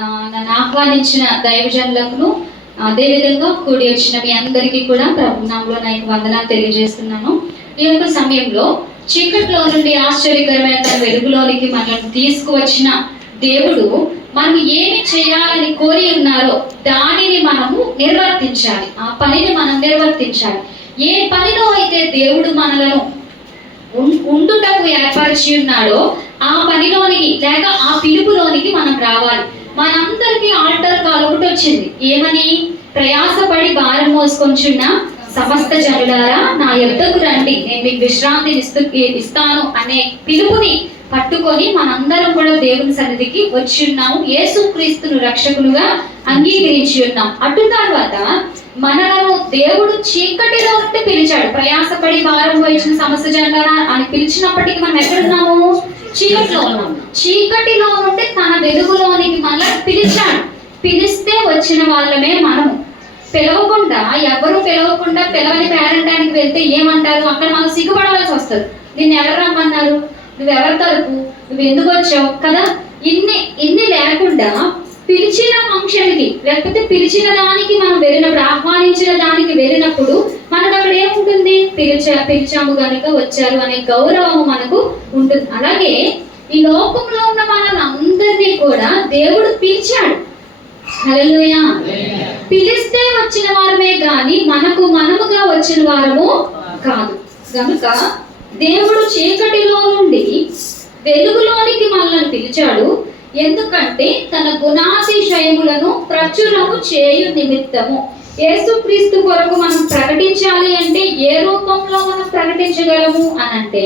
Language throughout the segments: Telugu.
నన్ను ఆహ్వానించిన దైవజనులకు అదేవిధంగా కూడి వచ్చిన మీ అందరికీ కూడా ప్రభునామంలో నా వందనాలు తెలియజేస్తున్నాను. ఈ యొక్క సమయంలో చీకట్లో నుండి ఆశ్చర్యకరమైన తన వెలుగులోనికి మనల్ని తీసుకువచ్చిన దేవుడు మనం ఏమి చేయాలని కోరి ఉన్నారో దానిని మనము నిర్వర్తించాలి. ఆ పనిని మనం నిర్వర్తించాలి. ఏ పనిలో అయితే దేవుడు మనలను ఉండుటకు ఏర్పరిచి ఉన్నాడో ఆ పనిలోనికి లేక ఆ పిలుపులోనికి మనం రావాలి. మనందరికీ ఆల్టర్ కాల్ ఒకటి వచ్చింది. ఏమని? ప్రయాసపడి భారం మోసుకొంచున్న సమస్త జనులారా నా యొద్దకు రండి, నేను మీకు విశ్రాంతిని ఇస్తాను అనే పిలుపుని పట్టుకొని మనందరం కూడా దేవుని సన్నిధికి వచ్చి ఉన్నాము. యేసుక్రీస్తును రక్షకులుగా అంగీకరించి ఉన్నాం. అటు తర్వాత మనలను దేవుడు చీకటిలో నుండి పిలిచాడు. ప్రయాసపడి భారం వహించిన సమస్య జనులారా అని పిలిచినప్పటికీ మనం ఎక్కడున్నాము? చీకటిలో ఉన్నాం. చీకటిలో నుండి తన వెలుగులోనికి మనల్ని పిలిచాడు. పిలిస్తే వచ్చిన వాళ్ళమే మనము. పిలవకుండా, ఎవరు పిలవకుండా పిలవని పేరంటానికి వెళ్తే ఏమంటారు? అక్కడ మనం సిగ్గుపడవలసి వస్తుంది. నిన్ను ఎవరు రమ్మన్నారు? నువ్వెవరి తరపు? నువ్వు ఎందుకు వచ్చావు కదా? ఇన్ని లేకుండా పిలిచిన ఫంక్షన్కి లేకపోతే పిలిచిన దానికి మనం వెళ్ళినప్పుడు, ఆహ్వానించిన దానికి వెళ్ళినప్పుడు మనకు అక్కడ ఏముంటుంది? పిలిచాము కనుక వచ్చారు అనే గౌరవం మనకు ఉంటుంది. అలాగే ఈ లోకంలో ఉన్న మనల్ని కూడా దేవుడు పిలిచాడు. హల్లెలూయా. పిలిస్తే వచ్చిన వారమే గాని మనముగా వచ్చిన వారము కాదు. కనుక దేవుడు చీకటిలో నుండి వెలుగులోనికి మనల్ని పిలిచాడు. ఎందుకంటే తన గుణాతిశయములను ప్రచురము చేయు నిమిత్తము. యేసుక్రీస్తు కొరకు మనం ప్రకటించాలి అంటే ఏ రూపంలో మనం ప్రకటించగలము అని అంటే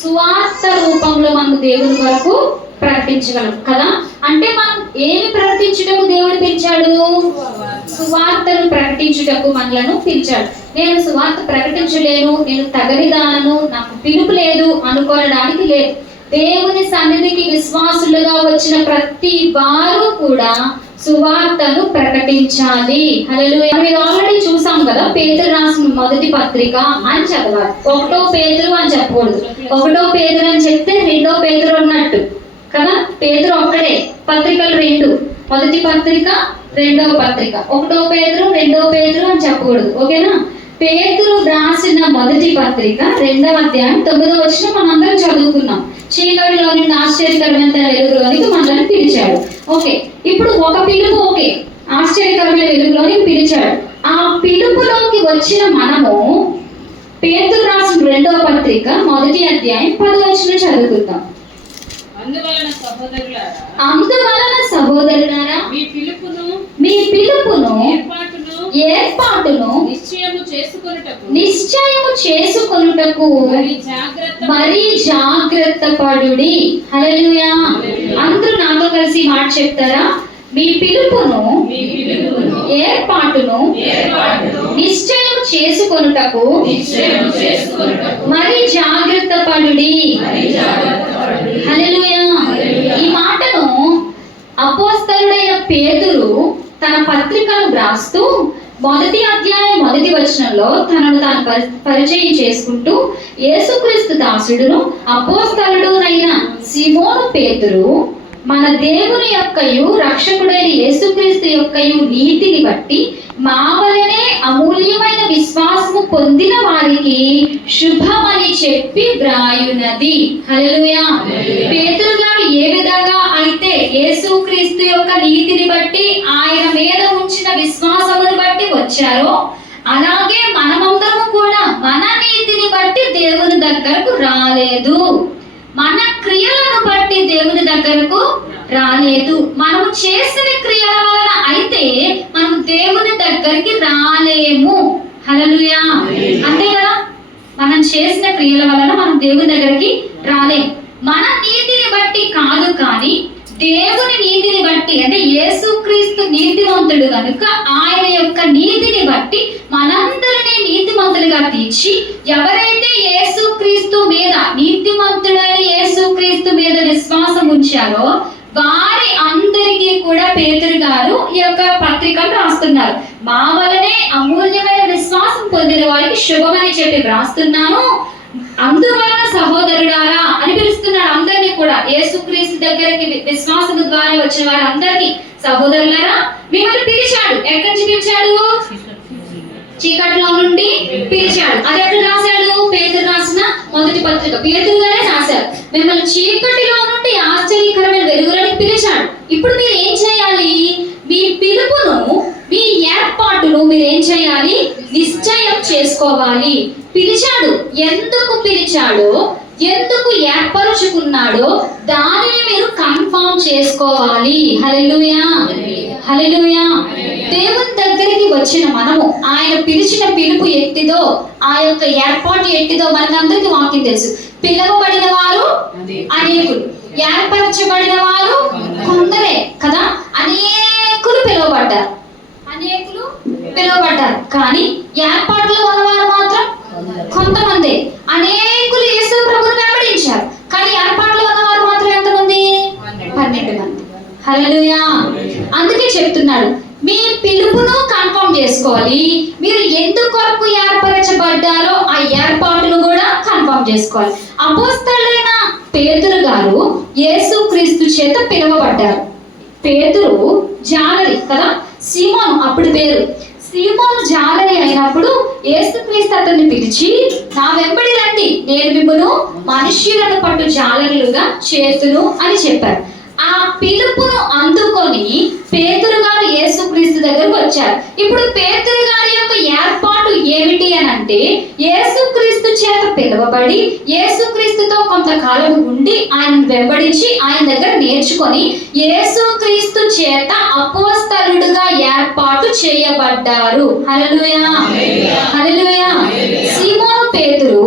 సువార్త రూపంలో మనం దేవుని కొరకు ప్రకటించగలం కదా. అంటే మనం ఏమి ప్రకటించుటకు దేవుడు పిలిచాడు? సువార్తను ప్రకటించుటకు మనలను పిలిచాడు. నేను సువార్త ప్రకటించలేను, నేను తగనిదానను, నాకు పిలుపు లేదు అనుకోవడానికి లేదు. దేవుని సన్నిధికి విశ్వాసులుగా వచ్చిన ప్రతి వారు కూడా సువార్తను ప్రకటించాలి. హల్లెలూయా. మీరు ఆల్రెడీ చూసాం కదా, పేతురు రాసిన మొదటి పత్రిక అని చదవాలి. 1 పేతురు అని చెప్పకూడదు. 1 పేతురు అని చెప్తే 2 పేతురు ఉన్నట్టు కదా. పేతురు ఒక్కడే, పత్రికలు 2. మొదటి పత్రిక, 2వ పత్రిక. 1 పేతురు, 2 పేతురు అని చెప్పకూడదు. ఓకేనా? పేతురు రాసిన మొదటి పత్రిక 2వ అధ్యాయం 9వ వచనం మనందరం చదువుకున్నాం. చీకటిలోని ఆశ్చర్యకరమైన వెలుగులోనికి మనల్ని పిలిచాడు. ఓకే, ఇప్పుడు ఒక పిలుపు ఓకే, ఆశ్చర్యకరమైన వెలుగులోనికి పిలిచాడు. ఆ పిలుపులోకి వచ్చిన మనము పేతురు రాసిన 2వ పత్రిక మొదటి అధ్యాయం 10వ వచనం చదువుకుందాం. అందువలన సహోదరులారా మీ పిలుపును ఏర్పాటును నిశ్చయము చేసుకొనుటకు మరి జాగ్రత్త పడుడి. హల్లెలూయా. అందరూ నాతో కలిసి మాట చెప్తారా? మీ పిలుపును ఏర్పాటును నిశ్చయం చేసుకొనుటకు మరి జాగ్రత్త పడుడి. హల్లెలూయా. ఈ మాటను అపోస్తలుడైన పేతురు తన పత్రికను వ్రాస్తూ మొదటి అధ్యాయం 1వ వచనంలో తనను తాను పరిచయం చేసుకుంటూ, యేసుక్రీస్తు దాసుడును అపోస్తలుడునైన సీమోను పేతురు మన దేవుని యొక్కయు రక్షకుడైన యేసుక్రీస్తు యొక్కయు నీతిని బట్టి మా వలనే అమూల్యమైన విశ్వాసము పొందిన వారికి శుభమని చెప్పి వ్రాయునది. హల్లెలూయా. పేతురు గారు ఏ విధంగా అయితే యేసుక్రీస్తు యొక్క నీతిని బట్టి ఆయన మీద ఉంచిన విశ్వాసమును బట్టి వచ్చారో, అలాగే మనమందరము కూడా మన నీతిని బట్టి దేవుని దగ్గరకు రాలేదు. మన క్రియలను బట్టి దేవుని దగ్గరకు రాలేదు. మనము చేసిన క్రియల వలన అయితే మనం దేవుని దగ్గరికి రాలేము. హల్లెలూయా. అంతే కదా, మనం చేసిన క్రియల వలన మనం దేవుని దగ్గరికి రాలేము. మన నీతిని బట్టి కాదు, కానీ దేవుని నీతిని బట్టి, అంటే యేసుక్రీస్తు నీతిమంతుడు కనుక ఆయన యొక్క నీతిని బట్టి మనందరినీ నీతిమంతులుగా తీర్చి, ఎవరైతే యేసుక్రీస్తు మీద, నీతిమంతుడైన యేసుక్రీస్తు మీద విశ్వాసం ఉంచారో వారి అందరికీ కూడా పేతురు గారు ఈ యొక్క పత్రికను రాస్తున్నారు. మా వలనే అమూల్యమైన విశ్వాసం పొందిన వారికి శుభమని చెప్పి రాస్తున్నాను. అందువలన సహోదరులారా అని పిలుస్తున్నాడు అందరినీ కూడా. యేసుక్రీస్తు దగ్గరికి విశ్వాసము ద్వారా వచ్చిన వారందరినీ సహోదరులారా మిమ్మల్ని పిలిచాడు. ఎక్కడి నుంచి పిలిచాడు? చీకట్లో నుండి పిలిచాడు. అది ఎక్కడ రాశాడు? పేతురు రాసిన మొదటి పత్రిక పేతురుగానే రాశారు. మిమ్మల్ని చీకటిలో నుండి ఆశ్చర్యకరమైన వెలుగులోకి పిలిచాడు. ఇప్పుడు మీరు ఏం చేయాలి? మీ పిలుపును, మీ ఏర్పాటును మీరు ఏం చేయాలి? నిశ్చయం చేసుకోవాలి. పిలిచాడు, ఎందుకు పిలిచాడో, ఎందుకు ఏర్పరుచుకున్నాడో దానిని మీరు కన్ఫర్మ్ చేసుకోవాలి. హల్లెలూయా, హల్లెలూయా. దేవుని దగ్గరికి వచ్చిన మనము ఆయన పిలిచిన పిలుపు ఎట్టిదో, ఆ యొక్క ఏర్పాటు ఎట్టిదో మనకందరికి వాక్యం తెలుసు. పిలవబడిన వారు అనేకులు, ఏర్పరచబడిన వారు కొందరే కదా. అనేకులు పిలువబడ్డారు, అనేకులు పిలువబడ్డారు. కానీ ఏర్పాటులో ఉన్నవారు మాత్రం కొంతమంది. అనేకులు యేసు ప్రభువును వెంబడించారు, కానీ ఏర్పాటులో ఉన్నవారు మాత్రం ఎంతమంది? 12 మంది. హల్లెలూయా. అందుకే చెప్తున్నాడు, మీ పిలుపును కన్ఫర్మ్ చేసుకోవాలి. మీరు ఎందుకొరకు ఏర్పరచబడ్డారో ఆ ఏర్పాటును కూడా కన్ఫర్మ్ చేసుకోవాలి. అపోస్తలుడైన పేతురు గారు యేసుక్రీస్తు చేత పిలువబడ్డారు. పేతురు జాలరి కదా, సీమోను అప్పుడు పేరు. సీమోను జాలరి అయినప్పుడు యేసుక్రీస్తు అతన్ని పిలిచి, నా వెంబడి రండి, నేను మిమ్మును మనుష్యులను పట్టు జాలరులుగా చేతును అని చెప్పారు. ఆ పిలుపును అందుకొని పేతురు గారు యేసుక్రీస్తు దగ్గరకు వచ్చారు. ఇప్పుడు పేతురు గారి యొక్క ఏర్పాటు ఏమిటి అని అంటే, యేసుక్రీస్తు చేత పిలువబడి యేసుక్రీస్తుతో కొంతకాలం ఉండి ఆయన వెంబడించి ఆయన దగ్గర నేర్చుకొని యేసుక్రీస్తు చేత అపోస్తలుడుగా ఏర్పాటు చేయబడ్డారు. హల్లెలూయా, హల్లెలూయా. సీమోను పేతురు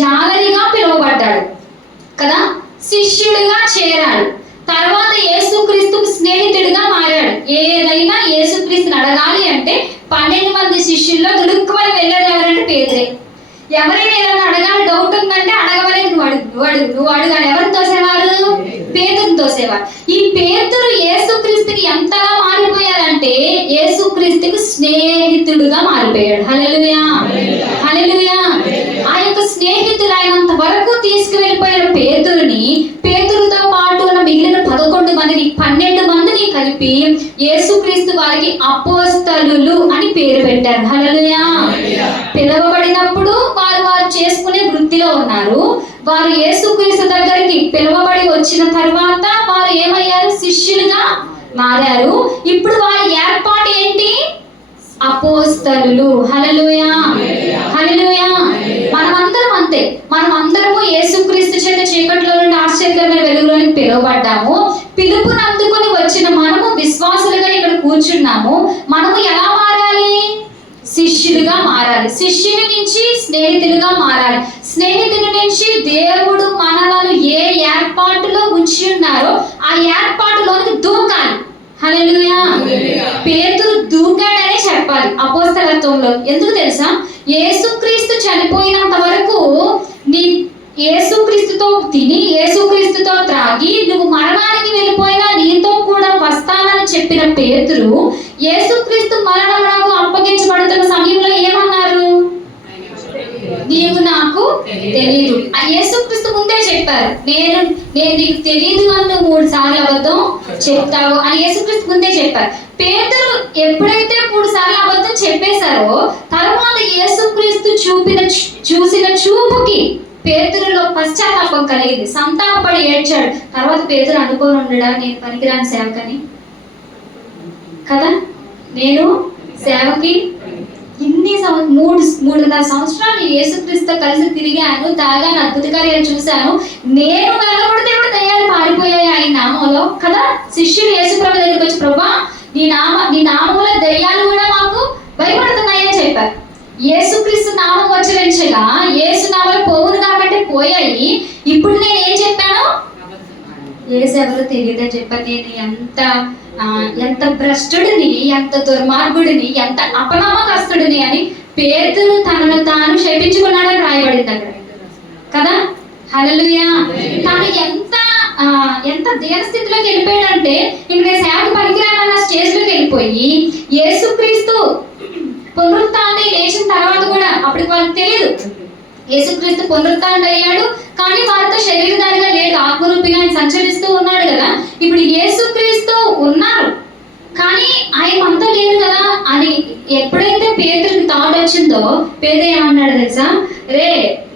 జాలరిగా పిలువబడ్డాడు కదా, శిష్యుడిగా చేరాడు. తర్వాత యేసుక్రీస్తుకు స్నేహితుడిగా మారాడు. ఏదైనా యేసుక్రీస్తుని అడగాలి అంటే 12 మంది శిష్యుల్లో దుడుక్కుమని వెళ్ళేది ఎవరంటే పేతురే. ఎవరైనా ఏదైనా అడగాలి, డౌట్ ఉందంటే అడగమనేది నువ్వు అడగాలి. ఎవరిని తోసేవారు? పేతురుని తోసేవారు. ఈ పేతురు యేసుక్రీస్తుకి ఎంతగా మారిపోయాడంటే యేసుక్రీస్తుకి స్నేహితుడుగా మారిపోయాడు. హల్లెలూయా, హల్లెలూయా. ఆ యొక్క స్నేహితుడు అయినంత వరకు తీసుకువెళ్ళిపోయిన పేతురుని, పేతురుతో పాటు ఉన్న మిగిలిన 11 మందిని, 12 మందిని కలిపి యేసుక్రీస్తు వారికి అపోస్తలులు అని పేరు పెట్టారు. హల్లెలూయా. పిలువబడినప్పుడు వారు చేసుకునే వృత్తిలో ఉన్నారు. వారు యేసుక్రీస్తు దగ్గరికి పిలువబడి వచ్చిన తర్వాత వారు ఏమయ్యారు? శిష్యులుగా మారారు. ఇప్పుడు వారి ఏర్పాటు ఏంటి? అపోస్తలులు. హల్లెలూయా, హల్లెలూయా. మనమందరం అంతే. మనమందరము యేసుక్రీస్తు చేత చీకట్లో నుండి ఆశ్చర్యకరమైన వెలుగులోనికి పిలువబడ్డాము. పిలుపుని అందుకొని వచ్చిన మనము విశ్వాసులుగా ఇక్కడ కూర్చున్నాము. మనము ఎలా మారాలి? శిష్యులుగా మారాలి. శిష్యుని నుంచి స్నేహితులుగా మారాలి. స్నేహితుని నుంచి దేవుడు మనలను ఏ ఏర్పాటులో ఉంచి ఉన్నారో ఆ ఏర్పాటులోనికి దూకాలి. హల్లెలూయా. పేతురు దూకాడనే చెప్పాలి అపోస్తలత్వంలో. ఎందుకు తెలుసా? యేసుక్రీస్తు చనిపోయినంత వరకు నీ యేసుక్రీస్తుతో తిని యేసుక్రీస్తుతో త్రాగి నువ్వు మరణానికి వెళ్ళిపోయినా నీతో కూడా వస్తానని చెప్పిన పేతురు యేసుక్రీస్తు మరణమునకు అప్పగించబడుతున్న సమయంలో ఏమన్నారు? నీవు నాకు తెలీదు. ఆ యేసుక్రీస్తు ముందే చెప్పారు, నేను నీకు తెలీదు అని నువ్వు 3 సార్లు అబద్ధం చెప్తావు అని యేసుక్రీస్తు ముందే చెప్పారు. పేతురు ఎప్పుడైతే 3 సార్లు అబద్ధం చెప్పేశారో తర్వాత యేసుక్రీస్తు చూసిన చూపుకి పేతురులో పశ్చాత్తాపం కలిగింది. సంతాపపడి ఏడ్చాడు. తర్వాత పేతురు అనుకోని ఉండడా, నేను పనికిరాని సేవకని కదా, నేను సేవకి ఇన్ని 3.5 సంవత్సరాలు యేసుక్రీస్తుతో కలిసి తిరిగాను, తాగాను, అద్భుత కార్యాలు చూశాను. నేను వెళ్ళబడితే కూడా దయ్యాలు పారిపోయాయి ఆయన నామంలో కదా. శిష్యులు యేసుప్రభు దగ్గరికి వచ్చి, ప్రభా నీ నామంలో దయ్యాలు కూడా మాకు భయపడుతున్నాయని చెప్పారు. యేసుక్రీస్తు నామం ఉచ్చరించగా యేసు నామాలు పోవును కాబట్టి పోయాయి. ఇప్పుడు నేను ఏం చెప్పాను? యేసు ఎవరో తెలియదని చెప్పాను. నేను ఎంత భ్రష్టుడిని, ఎంత దుర్మార్గుడిని, ఎంత అపనమ్మకస్తుడిని అని పేతురు తనను తాను శపించుకున్నాడని రాయబడింది అక్కడ కదా. హల్లెలూయా. తను ఎంత దీనస్థితిలోకి వెళ్ళిపోయాడంటే ఇక్కడ సేవకు పనికిరానన్న స్టేజ్లోకి వెళ్ళిపోయి యేసుక్రీస్తు పునరుత్థానం లేచిన తర్వాత కూడా అప్పటికి వాళ్ళకి తెలియదు యేసుక్రీస్తు పునరుత్థానుడు అయ్యాడు, కానీ వారితో శరీరధారిగా లేడు, ఆత్మరూపిగా ఆయన సంచరిస్తూ ఉన్నాడు కదా. ఇప్పుడు యేసుక్రీస్తు ఉన్నారు కానీ ఆయన మనతో లేరు కదా అని ఎప్పుడైతే పేతురుకి థాట్ వచ్చిందో, పేతురు ఏమన్నాడు తెలుసా? రే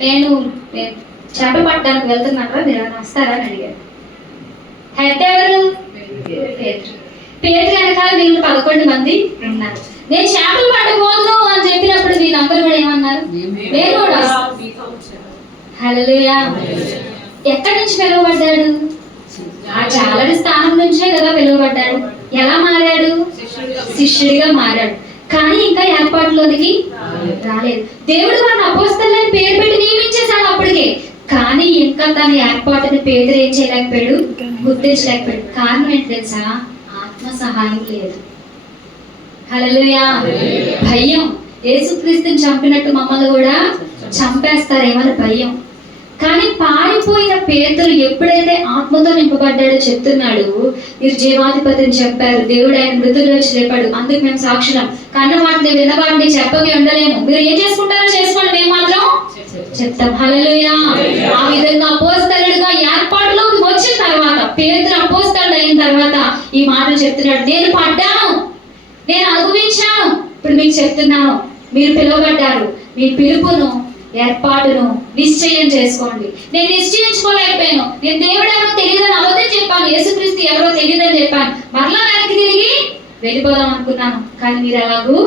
నేను చేపలు పట్టడానికి వెళ్తున్నారా, మీరు ఏమైనా వస్తారా అని అడిగాడు. హెడ్ ఎవరు? పేతురు వెనకాల వీళ్ళు 11 మంది ఉన్నారు. నేను చేపలు పట్టబోను అని చెప్పినప్పుడు వీళ్ళందరూ కూడా ఏమన్నారు? నేను కూడా. హల్లెలూయా. ఎక్కడి నుంచి పిలువబడ్డాడు? ఆ జాలరి స్థానం నుంచే కదా పిలువబడ్డాడు. ఎలా మారాడు? శిష్యుడిగా మారాడు. కానీ ఇంకా ఏర్పాటులోనికి రాలేదు. దేవుడు వారిని అపోస్తలులని పేరు పెట్టి నియమించేశాడు అప్పటికే. కానీ ఇంకా తన ఏర్పాటుని పేదలు ఏం చేయలేకపోయాడు, గుర్తించలేకపోయాడు. కారణం ఏంటి తెలుసా? ఆత్మ సహాయం లేదు. హల్లెలూయా. భయం. యేసుక్రీస్తుని చంపినట్టు మమ్మల్ని కూడా చంపేస్తారేమని భయం. కానీ పారిపోయిన పేతురు ఎప్పుడైతే ఆత్మతో నింపబడ్డాడో చెప్తున్నాడు, మీరు జీవాధిపతిని చెప్పారు, దేవుడు ఆయన మృతుల్లోంచి లేపాడు, అందుకు మేము సాక్షులం, కన్న వాటిని విన్న వాటిని చెప్పకి ఉండలేము, మీరు ఏం చేసుకుంటారో చేసుకోండి, మేము మాత్రం చెప్తాం. హల్లెలూయా. ఆ విధంగా అపోస్తలుడుగా ఏర్పాటులోకి వచ్చిన తర్వాత, పేతురు అపోస్తలుడు అయిన తర్వాత ఈ మాటలు చెప్తున్నాడు. నేను పడ్డాను, నేను అనుభవించాను, ఇప్పుడు మీకు చెప్తున్నాను, మీరు పిలువబడ్డారు, మీ పిలుపును ఏర్పాటును నిశ్చయం చేసుకోండి. నేను నిశ్చయించుకోలేకపోయాను, నేను దేవుడు ఎవరో తెలియదని అబద్ధం చెప్పాను, యేసుక్రీస్తు ఎవరో తెలియదని చెప్పాను, మరలా వెనక్కి తిరిగి వెళ్ళిపోదాం అనుకున్నాను, కానీ మీరు ఎలాగూ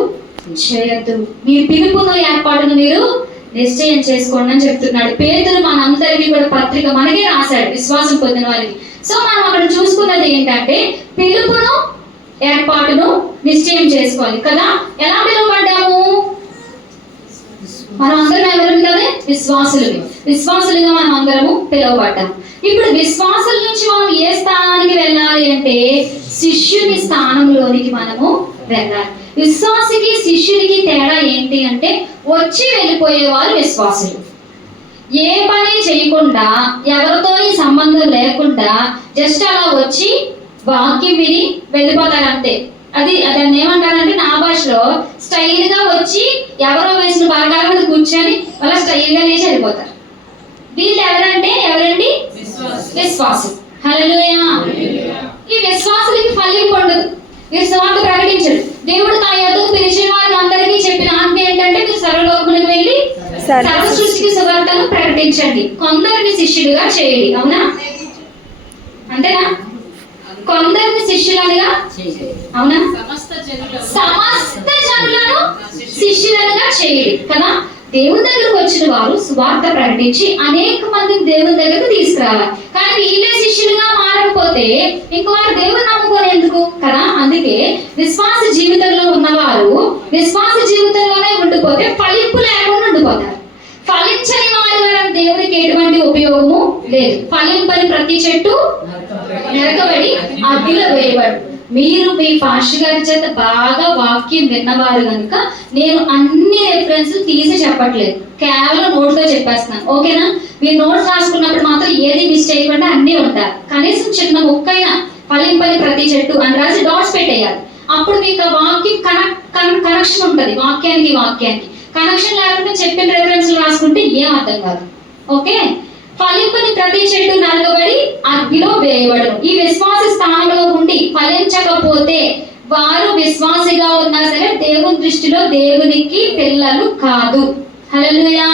చేయొద్దు, మీ పిలుపును ఏర్పాటును మీరు నిశ్చయం చేసుకోండి అని చెప్తున్నాడు. పేతురు మనందరికీ కూడా పత్రిక మనకే రాశాడు, విశ్వాసం పొందిన వారికి. సో మనం అక్కడ చూసుకున్నది ఏంటంటే పిలుపును ఏర్పాటును నిశ్చయం చేసుకోవాలి కదా. ఎలా పిలువబడ్డాము? మనం అందరం ఎవరు కదా? విశ్వాసులుగా మనం అందరము పిలువబడ్డాం. ఇప్పుడు విశ్వాసుల నుంచి మనం ఏ స్థానానికి వెళ్ళాలి అంటే శిష్యుని స్థానంలోనికి మనము వెళ్ళాలి. విశ్వాసికి శిష్యునికి తేడా ఏంటి అంటే వచ్చి వెళ్ళిపోయేవారు విశ్వాసులు. ఏ పని చేయకుండా, ఎవరితో సంబంధం లేకుండా జస్ట్ అలా వచ్చి వాక్యం విని వెళ్ళిపోతారు అంతే. దాన్ని ఏమంటారంటే నా భాషలో స్టైల్ గా వచ్చి ఎవరో వేసిన బాగా కూర్చొని అలా స్టైల్ గా లేచి వెళ్ళిపోతారు. వీళ్ళు ఎవరండి? విశ్వాసులు. హల్లెలూయా. ఈ విశ్వాసులకి ఫలింపు ఉండదు, వీరు సువార్త ప్రకటించరు. దేవుడు తన యొద్దకు పిలిచిన వారికి అందరికీ చెప్పిన ఆజ్ఞ ఏంటంటే మీరు సర్వలోకములకు వెళ్ళి సర్వ సృష్టికి సువార్తను ప్రకటించండి, కొందరిని శిష్యుడిగా చేయండి. అవునా? అంతేనా? కొందరిని శిష్యులుగా, అవునా? సమస్త జనులను శిష్యులుగా చేయండి కదా. దేవుని దగ్గరకు వచ్చిన వారు సువార్త ప్రకటించి అనేక మందిని దేవుని దగ్గరకు తీసుకురావాలి. కానీ వీళ్ళే శిష్యులుగా మారకపోతే ఇంకోవారు దేవుని నమ్ముకోలేందుకు కదా. అందుకే విశ్వాస జీవితంలో ఉన్నవారు విశ్వాస జీవితంలోనే ఉండిపోతే ఫలింపు లేకుండా ఉండిపోతారు. ఫలించని వారి వల్ల దేవునికి ఎటువంటి ఉపయోగము లేదు. ఫలింపని ప్రతి చెట్టు నరకబడి అగ్నిలో వేయబడు. మీరు మీ పాస్టర్ గారి చేత బాగా వాక్యం విన్నవారు కనుక నేను అన్ని రెఫరెన్స్ తీసి చెప్పట్లేదు, కేవలం నోట్తో చెప్పేస్తున్నాను. ఓకేనా? మీరు నోట్స్ రాసుకున్నప్పుడు మాత్రం ఏది మిస్ చేయకుండా అన్నీ ఉంటారు. కనీసం చిన్న ముక్కైనా ఫలింపని ప్రతి చెట్టు అని రాసి డాట్స్ పెట్టేయాలి. అప్పుడు మీకు ఆ వాక్యం కనెక్షన్ ఉంటుంది. వాక్యానికి కనెక్షన్ లేకుండా చెప్పిన రెఫరెన్స్ రాసుకుంటే ఏం అర్థం కాదు. ఓకే? ఫలింపని ప్రతి చెట్టు నరకబడి అగ్నిలో వేయబడును. ఈ విశ్వాస స్థానంలో ఉండి ఫలించకపోతే వారు విశ్వాసిగా ఉన్నా సరే దేవుని దృష్టిలో దేవునికి పిల్లలు కాదు. హల్లెలూయా.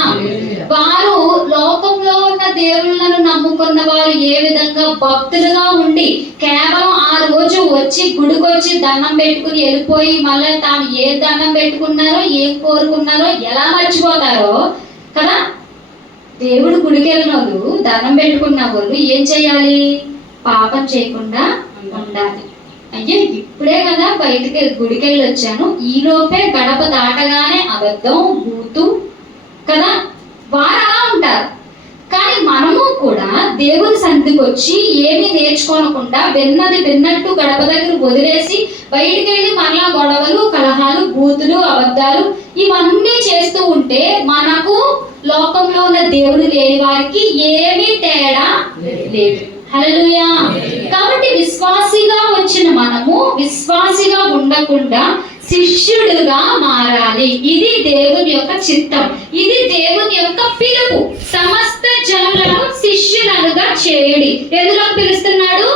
వారు లోకంలో ఉన్న దేవుళ్ళను నమ్ముకున్న వారు ఏ విధంగా భక్తులుగా ఉండి కేవలం ఆ రోజు వచ్చి గుడికొచ్చి దండం పెట్టుకుని వెళ్ళిపోయి మళ్ళీ తాను ఏ దండం పెట్టుకున్నారో ఏం కోరుకున్నారో ఎలా మర్చిపోతారో కదా. దేవుడు గుడికి వెళ్ళిన వాళ్ళు, దండం పెట్టుకున్న వాళ్ళు ఏం చేయాలి? పాపం చేయకుండా ఉండాలి. అయ్యో ఇప్పుడే కదా బయటికి గుడికి వెళ్ళి వచ్చాను, ఈ లోపే గడప దాటగానే అబద్ధం బూతు కదా, వారు అలా ఉంటారు. కానీ మనము కూడా దేవుని సన్నిధికి వచ్చి ఏమీ నేర్చుకోనకుండా విన్నది విన్నట్టు గడప దగ్గర వదిలేసి బయటికి వెళ్ళి మరలా గొడవలు, కలహాలు, బూతులు, అబద్ధాలు ఇవన్నీ చేస్తూ ఉంటే మనకు లోకంలో ఉన్న దేవుడు లేని వారికి ఏమీ తేడా లేదు. హల్లెలూయా. కాబట్టి విశ్వాసిగా వచ్చిన మనము విశ్వాసిగా ఉండకుండా శిష్యుడుగా మారాలి. ఇది దేవుని యొక్క చిత్తం, ఇది దేవుని యొక్క పిలుపు. సమస్త జనులను శిష్యులనుగా చేయుడి. ఎందులో పిలుస్తున్నాడు?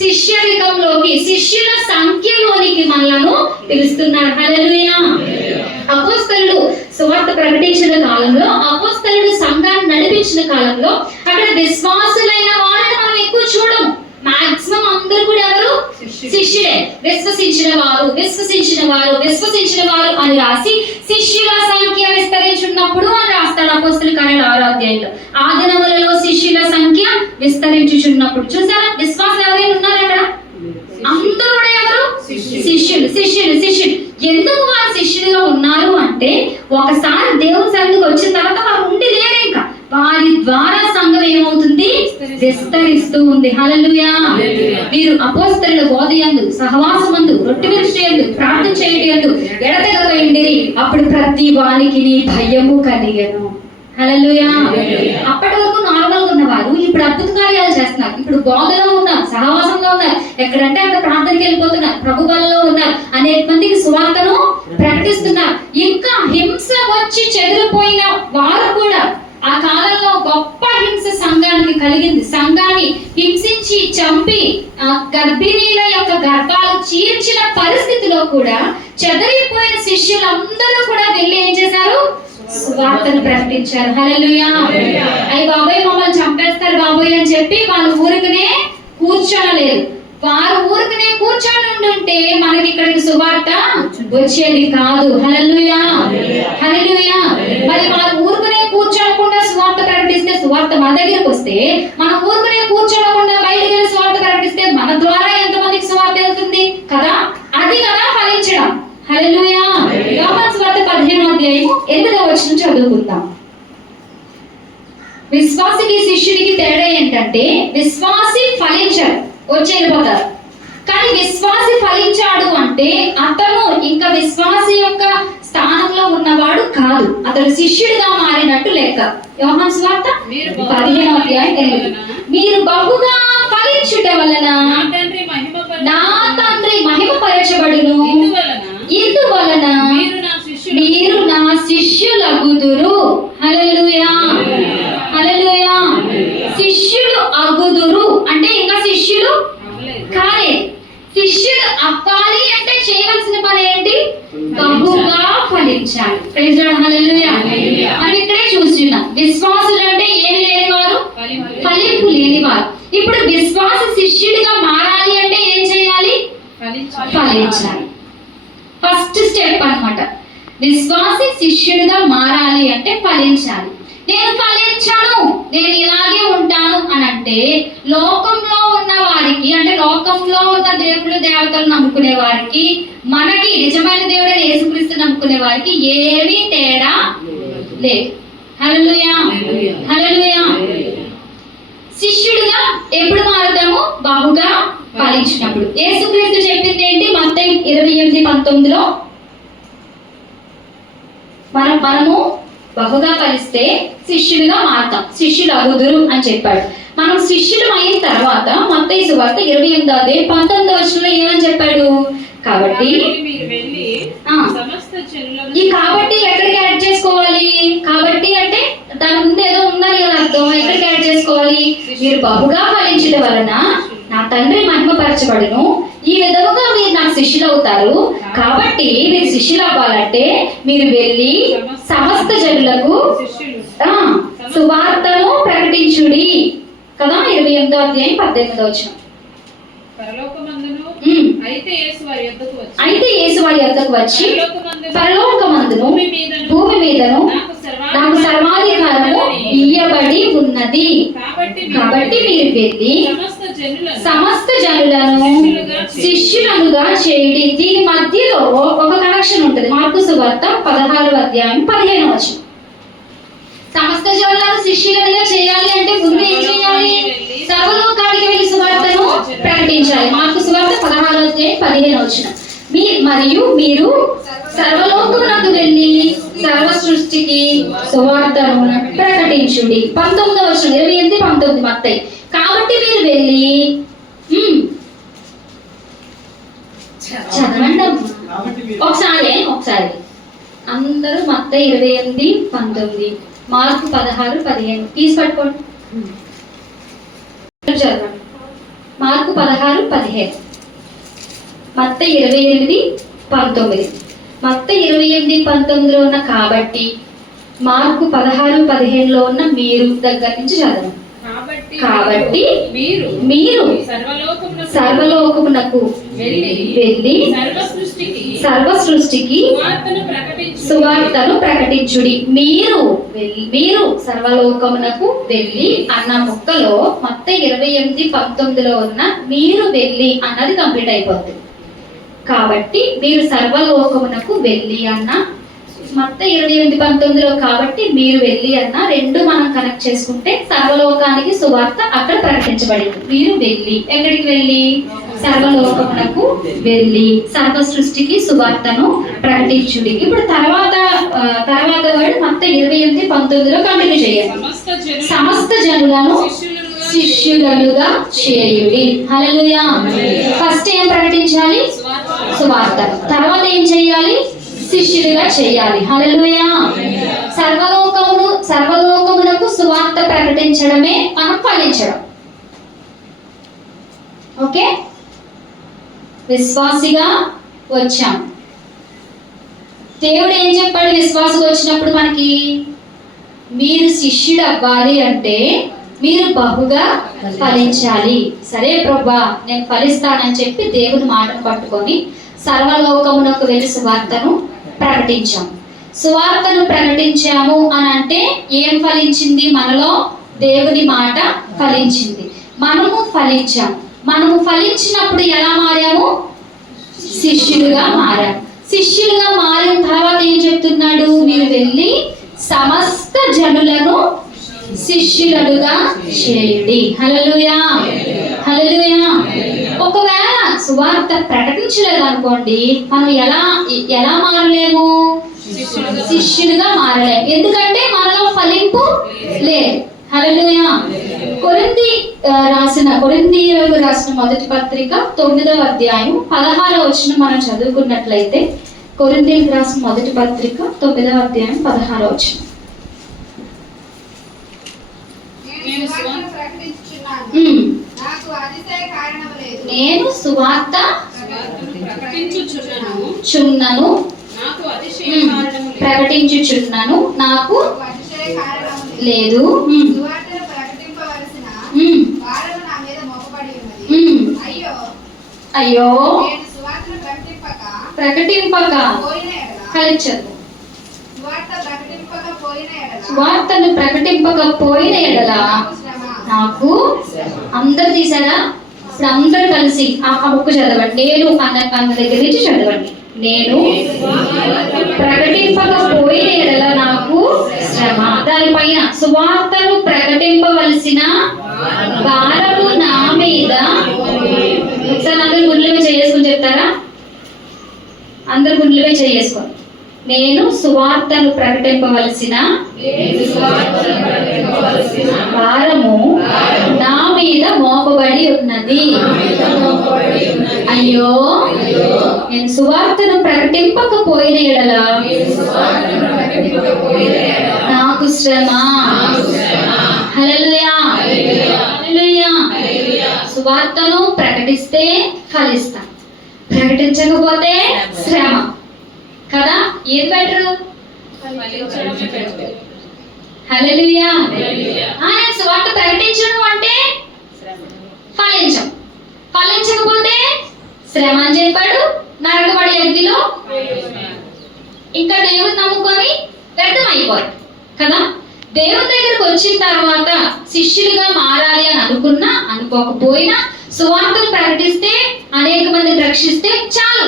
శిష్యరికంలోకి, శిష్యుల సంఖ్యలోనికి మనలను పిలుస్తున్నాడు. హల్లెలూయా. అపోస్తలుడు సువార్త ప్రకటించిన కాలంలో, అపోస్తలుడు సంఘాన్ని నడిపించిన కాలంలో అక్కడ విశ్వాసులైన వారిని మనం ఎక్కువ చూడము. మాక్సిమం అందరూ కూడా ఎవరు? శిష్యులే. విశ్వసించిన వారు అని రాసి శిష్యుల సంఖ్య విస్తరించున్నప్పుడు అని రాస్తాడు అపోస్తలుల కార్యాలు 6వ అధ్యాయంలో. ఆ దినములలో శిష్యుల సంఖ్య విస్తరించుచున్నప్పుడు. చూసారా, విశ్వాసులు ఎవరైనా ఉన్నారు అక్కడ? అందరూ కూడా ఎవరు? శిష్యులు. ఎందుకు వారు శిష్యులుగా ఉన్నారు అంటే, ఒకసారి దేవుని సన్నిధికి వచ్చిన తర్వాత వారు ఉండి లేరు. ఇంకా వారి ద్వారా సంఘం ఏమవుతుంది? విస్తరిస్తూ ఉంది. హల్లెలూయా. వీరు అపోస్తలుల బోధయందు, సహవాసమందు, రొట్టె విరుచుటయందు, ప్రార్థన చేయుటయందు ఎడతెగక ఉండిరి. అప్పుడు ప్రతి వానికి భయము కలిగెను. హల్లెలూయా. అప్పటి వరకు నార్మల్ గా ఉన్నవారు ఇప్పుడు అద్భుత కార్యాలు చేస్తున్నారు. ఇప్పుడు బోధలో ఉన్నారు, సహవాసంలో ఉన్నారు, ఎక్కడంటే అక్కడ ప్రార్థనకి వెళ్ళిపోతున్నారు, ప్రభు బలలో ఉన్నారు, అనేక మందికి సువార్తను ప్రకటిస్తున్నారు. ఇంకా హింస వచ్చి చెదిరిపోయిన వారు కూడా, ఆ కాలంలో గొప్ప హింస సంఘానికి కలిగింది. సంఘాన్ని హింసించి చంపి గర్భిణీల యొక్క గర్భాలు చీల్చిన పరిస్థితిలో కూడా చెదిరిపోయిన శిష్యులందరూ కూడా వెళ్ళి ఏం చేశారు? సువార్తను ప్రకటించారు. హల్లెలూయా. అయ్యి బాబోయ్ మమ్మల్ని చంపేస్తారు బాబోయ్ అని చెప్పి వాళ్ళు ఊరికనే కూర్చోనలేదు. వారు ఊరికనే కూర్చొని ఉండుంటే మనకి ఇక్కడికి సువార్త వచ్చేది కాదు. హల్లెలూయా. మరి వారు ఊరికనే కూర్చోకుండా సువార్త ప్రకటిస్తే సువార్త మన దగ్గరికి వస్తే, మనం ఊరికనే కూర్చోకుండా బయటకు వెళ్ళి సువార్త ప్రకటిస్తే మన ద్వారా ఎంతమందికి సువార్త వెళ్తుంది కదా? అది కదా ఫలించడం. హల్లెలూయా. యోహాను సువార్త 15వ అధ్యాయం 8వ వచనం చదువుకుందాం. విశ్వాసికి శిష్యుడికి తేడా ఏంటంటే, విశ్వాసి ఫలించడు, వచ్చేళ్ళిపోతారు. కానీ విశ్వాసి ఫలించాడు అంటే అతను ఇంకా విశ్వాసి యొక్క స్థానంలో ఉన్నవాడు కాదు, అతడు శిష్యుడిగా మారినట్టు లెక్క. యోహాను సువార్త 15వ అధ్యాయం 8. మీరు బహుగా ఫలించుట వలన నా తండ్రి మహిమపరచబడును, ఇందువలన మీరు నా శిష్యులగుదురు. హల్లెలూయా. శిష్యులు అగుదురు అంటే ఇంకా శిష్యులు కాలేదు. శిష్యులు అవ్వాలి అంటే చేయవలసిన పని ఏంటి? బహుగా ఫలించాలి. Praise lord. హల్లెలూయా. మనం ఇక్కడే చూస్తున్నాం, విశ్వాసులు అంటే ఏమి లేనివారు, ఫలింపు లేనివారు. ఇప్పుడు విశ్వాస శిష్యుడిగా మారాలి అంటే ఏం చేయాలి? ఫలించాలి. ఫస్ట్ స్టెప్ అన్నమాట. విశ్వాసి శిష్యుడిగా మారాలి అంటే ఫలించాలి. నేను ఫలించాను, నేను ఇలాగే ఉంటాను అని అంటే, లోకంలో ఉన్న వారికి, అంటే లోకంలో ఉన్న దేవుళ్ళు దేవతలు నమ్ముకునే వారికి, మనకి నిజమైన దేవుడైన యేసుక్రీస్తు నమ్ముకునే వారికి ఏమీ తేడా లేదు. హల్లెలూయా. శిష్యుడిగా ఎప్పుడు మారుతాము? బహుగా ఫలించినప్పుడు. యేసుక్రీస్తు చెప్పింది ఏంటి? మత్తయి 28:19లో మనము బహుగా ఫలిస్తే శిష్యుడిగా మారుతాం, శిష్యులు అగుదురు అని చెప్పాడు. మనం శిష్యులు అయిన తర్వాత మత్తయి సువార్త 28:19 ఏమని చెప్పాడు? కాబట్టి ఈ కాబట్టి ఎక్కడికి యాడ్ చేసుకోవాలి? కాబట్టి అంటే దాని ముందు ఏదో ఉందని అర్థం. ఎక్కడికి యాడ్ చేసుకోవాలి? మీరు బహుగా ఫలించడం వలన నా తండ్రి మహిమపరచబడును, ఈ విధముగా మీరు నాకు శిష్యులు అవుతారు. కాబట్టి మీరు శిష్యులు అవ్వాలంటే మీరు వెళ్ళి సమస్త జనులకు సువార్తను ప్రకటించుడి కదా. 28వ అధ్యాయం 18వ వచనం. అయితే యేసు వారి యొద్దకు వచ్చి పరలోకమందును భూమి మీదను నాకు సర్వాధికారము ఇయ్యబడి ఉన్నది, కాబట్టి మీరు వెళ్ళి సమస్త జనులను శిష్యులనుగా చేయండి. దీని మధ్యలో ఒక కనెక్షన్ ఉంటుంది. మార్కు సువార్త 16వ అధ్యాయం 15వ వచనం. సమస్త జనులను శిష్యులుగా చేయాలి అంటే ముందు ఏం చేయాలి? సర్వలోకానికి వెళ్ళి సువార్తను ప్రకటించాలి. మార్కు సువార్త 16వ అధ్యాయం 15వ వచనం. మరియు మీరు సర్వలోకమునకు వెళ్ళి సర్వ సృష్టికి సువార్తను ప్రకటించుడి. 19వ వచనం, 28:19 మత్తయి. కాబట్టి మీరు వెళ్ళి చదవండి ఒకసారి అందరూ మత్తయి 28:19, మార్కు 16:15 తీసి పట్టుకోండి. చదవండి. మార్కు 16:15, మత్తయి 28:19. మత్తయి 28:19లో ఉన్న కాబట్టి మార్కు 16:15లో ఉన్న మీరు దగ్గర నుంచి చదవండి. కాబట్టి మీరు సర్వలోకమునకు వెళ్ళి సర్వ సృష్టికి సువార్తను ప్రకటించుడి. మీరు సర్వలోకమునకు వెళ్ళి అన్న ముక్కలో మత్తయి 28:19లో ఉన్న మీరు వెళ్ళి అన్నది కంప్లీట్ అయిపోతుంది. కాబట్టి మీరు సర్వలోకమునకు వెళ్ళి అన్న మత్తయి 28:19లో కాబట్టి మీరు వెళ్ళి అన్న రెండు మనం కనెక్ట్ చేసుకుంటే సర్వలోకానికి సువార్త అక్కడ ప్రకటించబడింది. మీరు వెళ్ళి ఎక్కడికి వెళ్ళి? సర్వలోకమునకు వెళ్ళి సర్వ సృష్టికి సువార్తను ప్రకటించుడి. ఇప్పుడు తర్వాత వర్డ్ మత్తయి 28:19లో కంటిన్యూ చేయాలి. సమస్త జనులను శిష్యులుగా చేయుడి. హల్లెలూయా. ఫస్ట్ ఏం ప్రకటించాలి? సువార్త. తర్వాత ఏం చేయాలి? శిష్యులుగా చేయాలి. హల్లెలూయా. సర్వలోకమునకు సువార్త ప్రకటించడమే మనం ఫలించడం. ఓకే, విశ్వాసిగా వచ్చాం. దేవుడు ఏం చెప్పాడు విశ్వాసిగా వచ్చినప్పుడు మనకి? మీరు శిష్యుడు అవ్వాలి అంటే మీరు బహుగా ఫలించాలి. సరే ప్రభా నేను ఫలిస్తానని చెప్పి దేవుని మాటను పట్టుకొని సర్వలోకమునకు వెళ్ళి సువార్తను ప్రకటించాము. సువార్తను ప్రకటించాము అని అంటే ఏం ఫలించింది? మనలో దేవుని మాట ఫలించింది. మనము ఫలించాము. మనము ఫలించినప్పుడు ఎలా మారాము? శిష్యులుగా మారాము. శిష్యులుగా మారిన తర్వాత ఏం చెప్తున్నాడు? మీరు వెళ్ళి సమస్త జనులను శిష్యులుగా చేయండి. హల్లెలూయా, హల్లెలూయా. ఒకవేళ సువార్త ప్రకటించలేదు అనుకోండి, మనం ఎలా మారలేము? శిష్యులుగా మారలేము. ఎందుకంటే మనలో ఫలింపు లేదు. హల్లెలూయా. కొరింథీయులకు రాసిన మొదటి పత్రిక 9వ అధ్యాయం 16వ వచనం మనం చదువుకున్నట్లయితే, కొరింథీయులకు రాసిన మొదటి పత్రిక 9వ అధ్యాయం 16వ వచనం. నేను సువార్త ప్రకటించుచున్నాను, నాకు లేదు. అయ్యో ప్రకటింపక కలిచదు. వార్తను ప్రకటింపకపోయిన ఎడల నాకు అందరు తీసారా? ఇప్పుడు అందరు కలిసి ఆ బుక్ చదవండి. నేను అన్న దగ్గర నుంచి చదవండి. నేను ప్రకటింపకపోయిన ఎడల నాకు శ్రమ. దానిపైన సువార్తను ప్రకటింపవలసిన భారము నా మీద. ఒకసారి అందరు గుండెలపై చేసుకుని చెప్తారా? అందరు గుండెలపై చేసుకొని, నేను సువార్తను ప్రకటింపవలసిన భారము నా మీద మోపబడి ఉన్నది. అయ్యో నేను సువార్తను ప్రకటింపకపోయిన ఎడల నాకు శ్రమ. హల్లెలూయా, హల్లెలూయా. సువార్తను ప్రకటిస్తే ఫలిస్తాం, ప్రకటించకపోతే శ్రమ కదా. ఏం బెటర్? హల్లెలూయా. సువార్త ప్రకటించడం అంటే ఫలించం, ఫలించకపోతే శ్రమ అని చెప్పాడు. నరకబడి అగ్నిలో ఇంకా దేవుని నమ్ముకొని వ్యర్థం అయిపోయి కదా. దేవుని దగ్గరకు వచ్చిన తర్వాత శిష్యులుగా మారాలి అని అనుకున్నా అనుకోకపోయినా సువార్తను ప్రకటిస్తే అనేక మందిని రక్షిస్తే చాలు,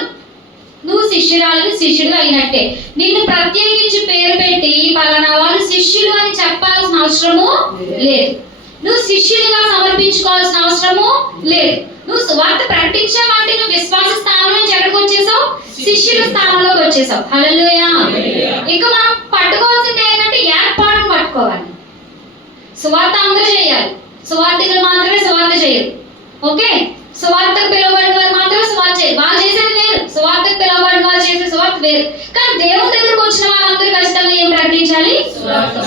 నువ్వు శిష్యుడుగా అయినట్టే. నిన్ను ప్రత్యేకించి పేరు పెట్టి పలానా వాళ్ళు శిష్యులు అని చెప్పాల్సిన అవసరము లేదు. నువ్వు శిష్యులుగా సమర్పించుకోవాల్సిన అవసరము లేదు. నువ్వు సువార్త ప్రకటించావంటే నువ్వు విశ్వాస స్థానం నుంచి ఎక్కడికి వచ్చేసావు? శిష్యుల స్థానంలోకి వచ్చేసావు. హల్లెలూయా. ఇక మనం పట్టుకోవాల్సింది ఏంటంటే ఏర్పాటును పట్టుకోవాలి. సువార్త అందరూ చేయాలి, సువార్తికులు మాత్రమే సువార్త చేయరు. ఓకే, సువార్తకు పిలువబడిన వారు మాత్రమే సువార్త చేయరు. వాళ్ళు చేసేది వేరు, పాత్ వేరు. కానీ దేవుని దగ్గరకు వచ్చిన వాళ్ళందరూ ఖచ్చితంగా ఏం ప్రకటించాలి?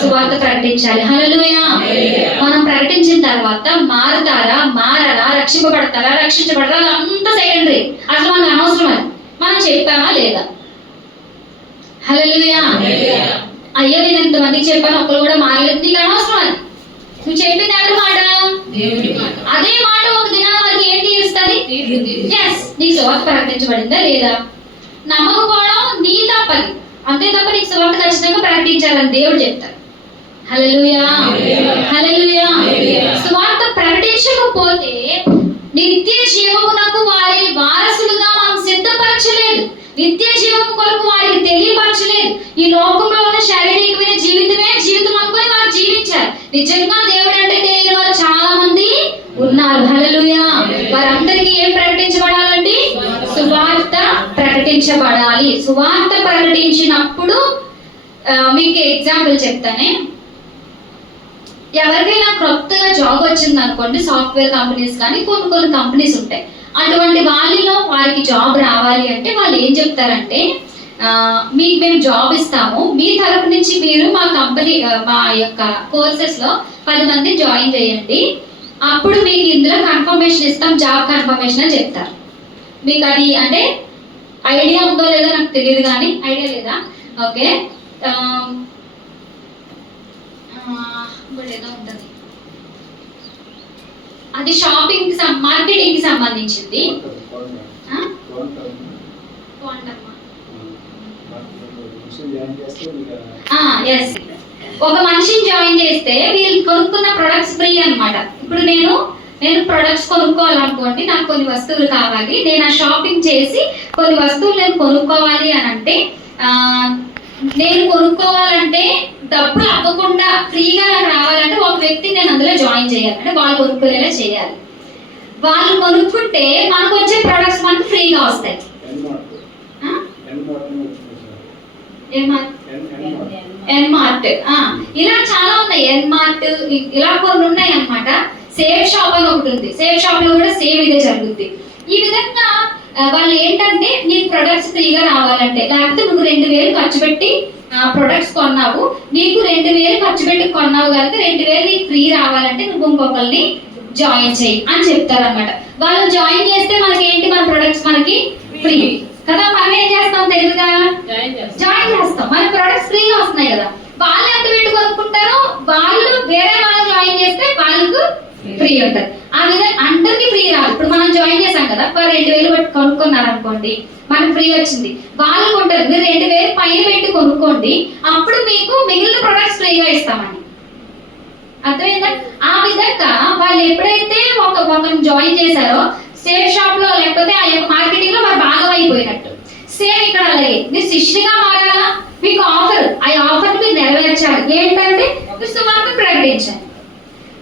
సువార్త ప్రకటించాలి. హల్లెలూయా. మనం ప్రకటించిన తర్వాత మారుతారా, మారరా, రక్షింపబడతారా, రక్షించబడతారా, అదంతా సెకండరీ. అసలు మనకు అనవసరం. అది మనం చెప్పామా లేదా? హల్లెలూయా. అయ్యో నేను ఇంతమందికి చెప్పాను, ఒకరు కూడా మారలేదు, నీకు అనవసరం. అది నువ్వు చెప్పింది ఎవరి మాట? అదే మాట ఒక దినం వారికి ఏం తీరుస్తుంది? నీ సువార్త ప్రకటించబడిందా లేదా? నమ్మకపోవడం నీ తప్పది, అంతే తప్ప నీకు సువార్త ఖచ్చితంగా ప్రకటించాలని దేవుడు చెప్తారు. హల్లెలూయా, హల్లెలూయా. సువార్త ప్రకటించకపోతే నిత్య జీవమునకు వారి వారసులుగా మనం సిద్ధపరచలేదు. నిత్య జీవము కొరకు వారికి తెలియపరచలేదు. ఈ లోకంలో ఉన్న శారీరకమైన జీవితమే జీవితం అనుకొని వారు జీవించారు. నిజంగా దేవుడు అంటే తెలియని వారు చాలా మంది ఉన్నారు. హల్లెలూయా. వారందరికీ ఏం ప్రకటించబడాలండి? సువార్త ప్రకటించబడాలి. సువార్త ప్రకటించినప్పుడు మీకు ఎగ్జాంపుల్ చెప్తానే. ఎవరికైనా కొత్తగా జాబ్ వచ్చింది అనుకోండి, సాఫ్ట్వేర్ కంపెనీస్ కానీ కొన్ని కంపెనీస్ ఉంటాయి. అటువంటి వాళ్ళలో వారికి జాబ్ రావాలి అంటే వాళ్ళు ఏం చెప్తారంటే, మీకు మేము జాబ్ ఇస్తాము, మీ తరపు నుంచి మీరు మా కంపెనీ మా యొక్క కోర్సెస్లో 10 మంది జాయిన్ చేయండి, అప్పుడు మీకు ఇందులో కన్ఫర్మేషన్ ఇస్తాం, జాబ్ కన్ఫర్మేషన్ అని చెప్తారు. మీకు అది అంటే ఐడియా ఉందో లేదో నాకు తెలియదు, కానీ ఐడియా లేదా? ఓకే, ఏదో ఉంటుంది, అది షాపింగ్ మార్కెటింగ్ కి సంబంధించింది. ఒక మనిషిని జాయిన్ చేస్తే వీళ్ళు కొనుక్కున్న ప్రొడక్ట్స్ ఫ్రీ అన్నమాట. ఇప్పుడు నేను ప్రొడక్ట్స్ కొనుక్కోవాలనుకోండి, నాకు కొన్ని వస్తువులు కావాలి, నేను ఆ షాపింగ్ చేసి కొన్ని వస్తువులు నేను కొనుక్కోవాలి అని అంటే, నేను కొనుక్కోవాలంటే డబ్బులు అవ్వకుండా ఫ్రీగా నాకు రావాలంటే ఒక వ్యక్తిని నేను అందులో జాయిన్ చేయాలి, అంటే వాళ్ళు కొనుక్కునేలా చేయాలి. వాళ్ళు కొనుక్కుంటే మనకు వచ్చే ప్రొడక్ట్స్ మనకు ఫ్రీగా వస్తాయి. ఎన్మార్ట్, ఇలా చాలా ఉన్నాయి. ఎన్మార్ట్ ఇలా కొన్ని ఉన్నాయి అన్నమాట. సేఫ్ షాప్ అని ఒకటి ఉంది. సేఫ్ షాప్ లో కూడా సేమ్ ఇదే జరుగుతుంది. ఈ విధంగా వాళ్ళు ఏంటంటే నీకు ప్రొడక్ట్స్ ఫ్రీగా రావాలంటే, లేకపోతే నువ్వు 2000 ఖర్చు పెట్టి ప్రొడక్ట్స్ కొన్నావు, నీకు 2000 ఖర్చు పెట్టి కొన్నావు కనుక 2000 నీకు ఫ్రీ రావాలంటే నువ్వు ఇంకొకరిని జాయిన్ చేయి అని చెప్తారు అనమాట. వాళ్ళు జాయిన్ చేస్తే మనకి ఏంటి, మన ప్రొడక్ట్స్ మనకి ఫ్రీ కదా. మనం ఏం చేస్తాం? తెలుగుగా జాయిన్ చేస్తాం, మన ప్రొడక్ట్స్ ఫ్రీగా వస్తున్నాయి కదా. వాళ్ళు ఎంత పెట్టి కొనుక్కుంటారో వాళ్ళు వేరే వాళ్ళు జాయిన్ చేస్తే వాళ్ళకు ఫ్రీ ఉంటుంది. ఆ విధంగా అందరికి ఫ్రీ రాదు. ఇప్పుడు మనం జాయిన్ చేసాం కదా, 2000 పెట్టి కొనుక్కున్నారు అనుకోండి, మనకు ఫ్రీ వచ్చింది. వాళ్ళు కొంటారు, మీరు 2000 పైన పెట్టి కొనుక్కోండి, అప్పుడు మీకు మిగిలిన ప్రొడక్ట్స్ ఫ్రీగా ఇస్తామని. అర్థమైందా? ఆ విధంగా వాళ్ళు ఎప్పుడైతే ఒకరిని జాయిన్ చేశారో సేఫ్ షాప్ లో లేకపోతే ఆ యొక్క మార్కెటింగ్ లో వారు భాగం అయిపోయినట్టు. సేమ్ ఇక్కడ అలాగే మీరు శిష్యుడిగా మారాలా, మీకు ఆఫర్, ఆ ఆఫర్ మీరు నెరవేర్చాలి. ఏంటంటే మీరు సువార్త ప్రకటించాలి.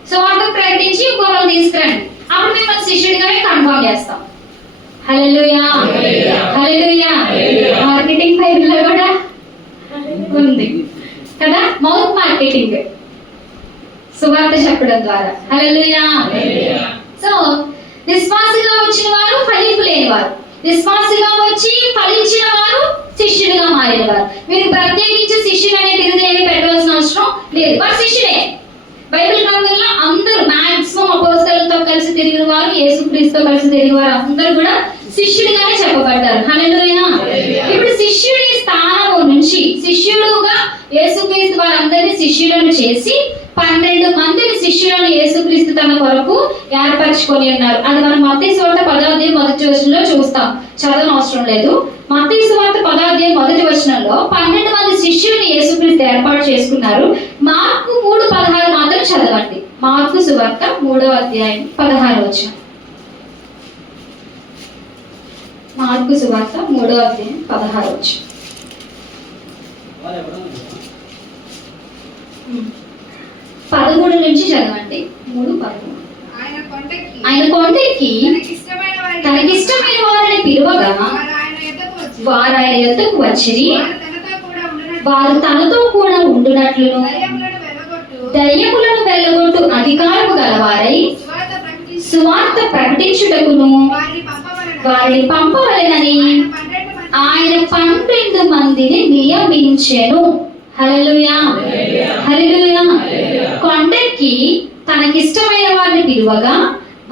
సువార్త ప్రకటించి ఇంకొకరు తీసుకురండి, అప్పుడు మిమ్మల్ని శిష్యుడిగా కన్ఫర్మ్ చేస్తాం. హల్లెలూయా, హల్లెలూయా. మార్కెటింగ్ ఫైర్లో కూడా ఉంది కదా, మౌత్ మార్కెటింగ్, సువార్త చెప్పడం ద్వారా. హల్లెలూయా. సో విశ్వాసిగా వచ్చిన వారు ఫలింపు లేనివారు, విశ్వాసిగా వచ్చి ఫలించిన వారు శిష్యుడిగా మారినవారు. మీరు ప్రత్యేకించి శిష్యుడు అనే బిరుదు ఏమి పెట్టవలసిన అవసరం లేదు, వారు శిష్యుడే. బైబిల్ గ్రంథంలో అందరూ మాక్సిమం అపోస్తలులతో కలిసి తిరిగిన వారు, యేసుక్రీస్తుతో కలిసి తిరిగిన వారు అందరూ కూడా శిష్యుడిగానే చెప్పబడ్డారు. హల్లెలూయా. ఇప్పుడు శిష్యుడి స్థానము నుంచి శిష్యుడుగా యేసుక్రీస్తు వారందరినీ శిష్యులను చేసి 12 మందిని శిష్యులను యేసుక్రీస్తు తన కొరకు ఏర్పరచుకొని ఉన్నారు. అది మనం మత్తయి సువార్త 10వ అధ్యాయం 1వ వచనంలో చూస్తాం, చదవని అవసరం లేదు. మత్తయి సువార్త 10వ అధ్యాయం 1వ వచనంలో 12 మంది శిష్యులను యేసుక్రీస్తు ఏర్పాటు చేసుకున్నారు. మార్కు 3:16 మాత్రం చదవండి. మార్కు సువార్త 3వ అధ్యాయం 16వ వచనం. మార్కు సువార్త 3వ అధ్యాయం 16వ వచనం. 13 నుంచి చదవండి. 3:13. ఆయన కొండెక్కి తనకిష్టమైన వారిని పిలువగా వారు ఆయన యొద్దకు వచ్చిరి. వారు తనతో కూడా ఉండునట్లును దయ్యములను వెళ్ళగొట్టు అధికారము గలవారై సువార్త ప్రకటించుటకును వారిని పంపవలెనని ఆయన 12 మందిని నియమించెను. హల్లెలూయా, హల్లెలూయా. కొండకి తనకిష్టమైన వారిని పిలువగా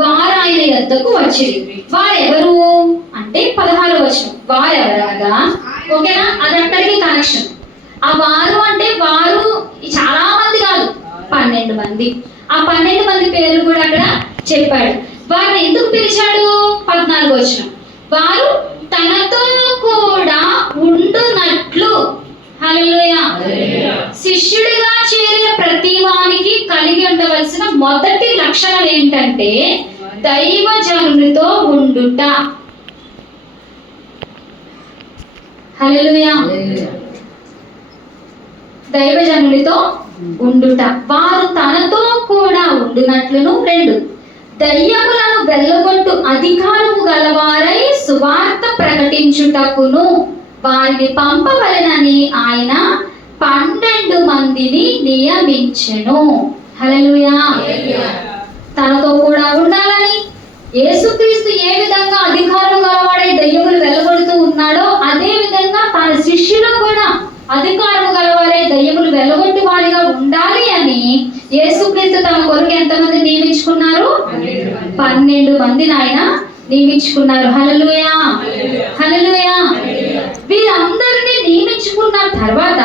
వారు ఆయన యొద్దకు వచ్చిరి. వారెవరు అంటే 16వ వచనం. వారెవరగా, ఓకేనా, అది అక్కడికి కనెక్షన్. ఆ వారు అంటే వారు చాలా మంది కాదు, 12 మంది. ఆ 12 మంది పేర్లు కూడా అక్కడ చెప్పాడు. వారిని ఎందుకు పిలిచాడు? 14వ వచనం. వారు తనతో కూడా ఉండునట్లు. హల్లెలూయా. శిష్యుడిగా చేరిన ప్రతి వానికి కలిగి ఉండవలసిన మొదటి లక్షణం ఏంటంటే దైవజనునితో ఉండుట. హల్లెలూయా. దైవజనునితో ఉండుట. వారు తనతో కూడా ఉండునట్లును. 2, దయ్యములను వెళ్ళగొట్టు అధికారము గలవారై సువార్త ప్రకటించుటకును వారిని పంపవలెనని ఆయన 12 మందిని నియమించెను. హల్లెలూయా. తనతో కూడా ఉండాలని, యేసుక్రీస్తు ఏ విధంగా అధికారం గలవాడై దయ్యములు వెళ్ళగొడుతూ ఉన్నాడో అదే విధంగా తన శిష్యులు కూడా అధికారం గలవారే దయ్యములు వెళ్ళగొట్టు వారిగా ఉండాలి అని యేసుక్రీస్తు తన కొరకు ఎంతమంది నియమించుకున్నారు? 12 మందిని ఆయన నియమించుకున్నారు. హల్లెలూయా, హల్లెలూయా. వీరందరినీ నియమించుకున్న తర్వాత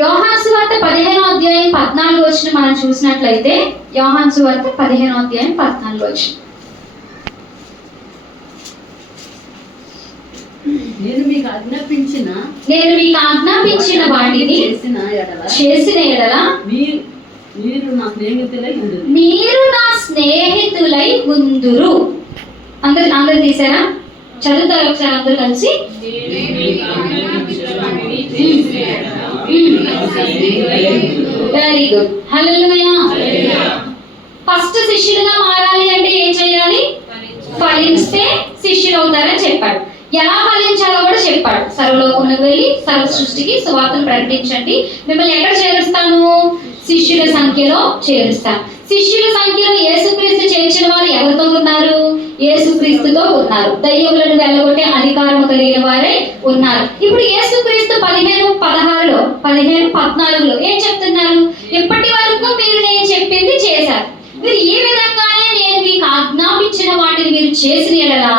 యోహాను సువార్త 15వ అధ్యాయం 14వ వచనం మనం చూసినట్లయితే, యోహాను సువార్త 15వ అధ్యాయం 14వ వచనం. నేను మీకు ఆజ్ఞాపించిన వాటిని చేసిన ఎడల మీరు నా స్నేహితులై ఉందురు. అందరు తీసారా? చదువుతారు ఒకసారి అందరు కలిసి. Very good. హల్లెలూయా. ఫస్ట్ శిష్యులుగా మారాలి అంటే ఏం చేయాలి? ఫలిస్తే శిష్యులు అవుతారని చెప్పాడు. ఎలా ఫలించాలో కూడా చెప్పాడు. సర్వలోకమునకు వెళ్ళి సర్వ సృష్టికి సువార్తను ప్రకటించండి, మిమ్మల్ని ఎక్కడ చేరుస్తాను? శిష్యుల సంఖ్యలో చేరుస్తాను. శిష్యుల సంఖ్యలో యేసుక్రీస్తు చేర్చిన వారు ఎవరితో ఉన్నారు? యేసుక్రీస్తుతో ఉన్నారు. దయ్యములను వెళ్ళగొట్టే అధికారం కలిగిన వారై ఉన్నారు. ఇప్పుడు యేసుక్రీస్తు 15:16లో 15:14లో ఏం చెప్తున్నారు? ఇప్పటి వరకు మీరు నేను చెప్పింది చేశారు. మీరు ఈ విధంగానే నేను మీకు ఆజ్ఞాపించిన వాటిని మీరు చేసిన ఎడలా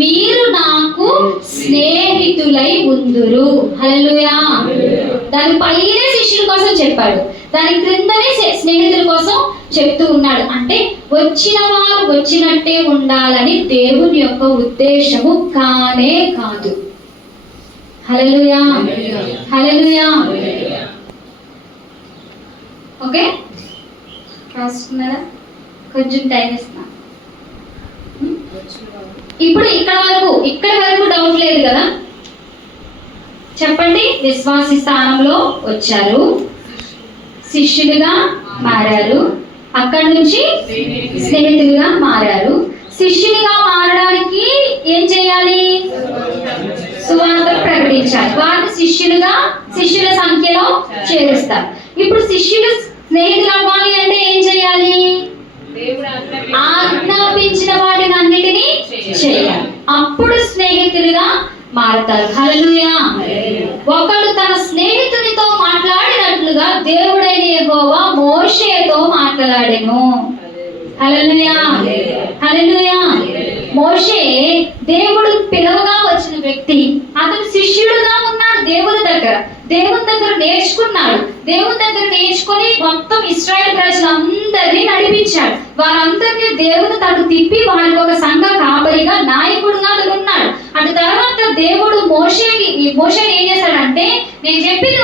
మీరు నాకు స్నేహితులై ఉందురు. హల్లెలూయా. దాని పైనే శిష్యుల కోసం చెప్పాడు, దాని క్రిందనే స్నేహితుల కోసం చెప్తూ ఉన్నాడు. అంటే వచ్చిన వారు వచ్చినట్టే ఉండాలని దేవుని యొక్క ఉద్దేశము కానే కాదు. హల్లెలూయా, హల్లెలూయా. ఓకే, రాసుకున్నారా? కొంచెం టైం ఇస్తున్నా. ఇప్పుడు ఇక్కడ వరకు డౌట్ లేదు కదా? చెప్పండి. విశ్వాసి స్థానంలో వచ్చారు, శిష్యులుగా మారారు, అక్కడి నుంచి స్నేహితులుగా మారారు. శిష్యులుగా మారడానికి ఏం చేయాలి? సువార్త ప్రకటించాలి. వారిని శిష్యుల సంఖ్యలో చేరుస్తారు. ఇప్పుడు శిష్యులు స్నేహితులు అవ్వాలి అంటే ఏం చేయాలి? ఆజ్ఞాపించిన వాటిని అన్నిటినీ చేయాలి. అప్పుడు స్నేహితులుగా మారతారు. హల్లెలూయా. ఒకడు తన స్నేహితునితో మాట్లాడినట్లుగా దేవుడైన యెహోవా మోషేతో మాట్లాడెను. హల్లెలూయా, హల్లెలూయా. మోషే దేవుడు పిలువగా వచ్చిన వ్యక్తి. అతను శిష్యుడుగా ఉన్నాడు దేవుని దగ్గర నేర్చుకున్నాడు. దేవుని దగ్గర నేర్చుకుని మొత్తం ఇశ్రాయేల్ ప్రజలందరినీ నడిపించాడు. వారందరినీ దేవుని తను తిప్పి వారికి ఒక సంఘ కాపరిగా నాయకుడుగా అతను ఉన్నాడు. అటు తర్వాత దేవుడు మోషేని ఏం చేశాడంటే, నేను చెప్పింది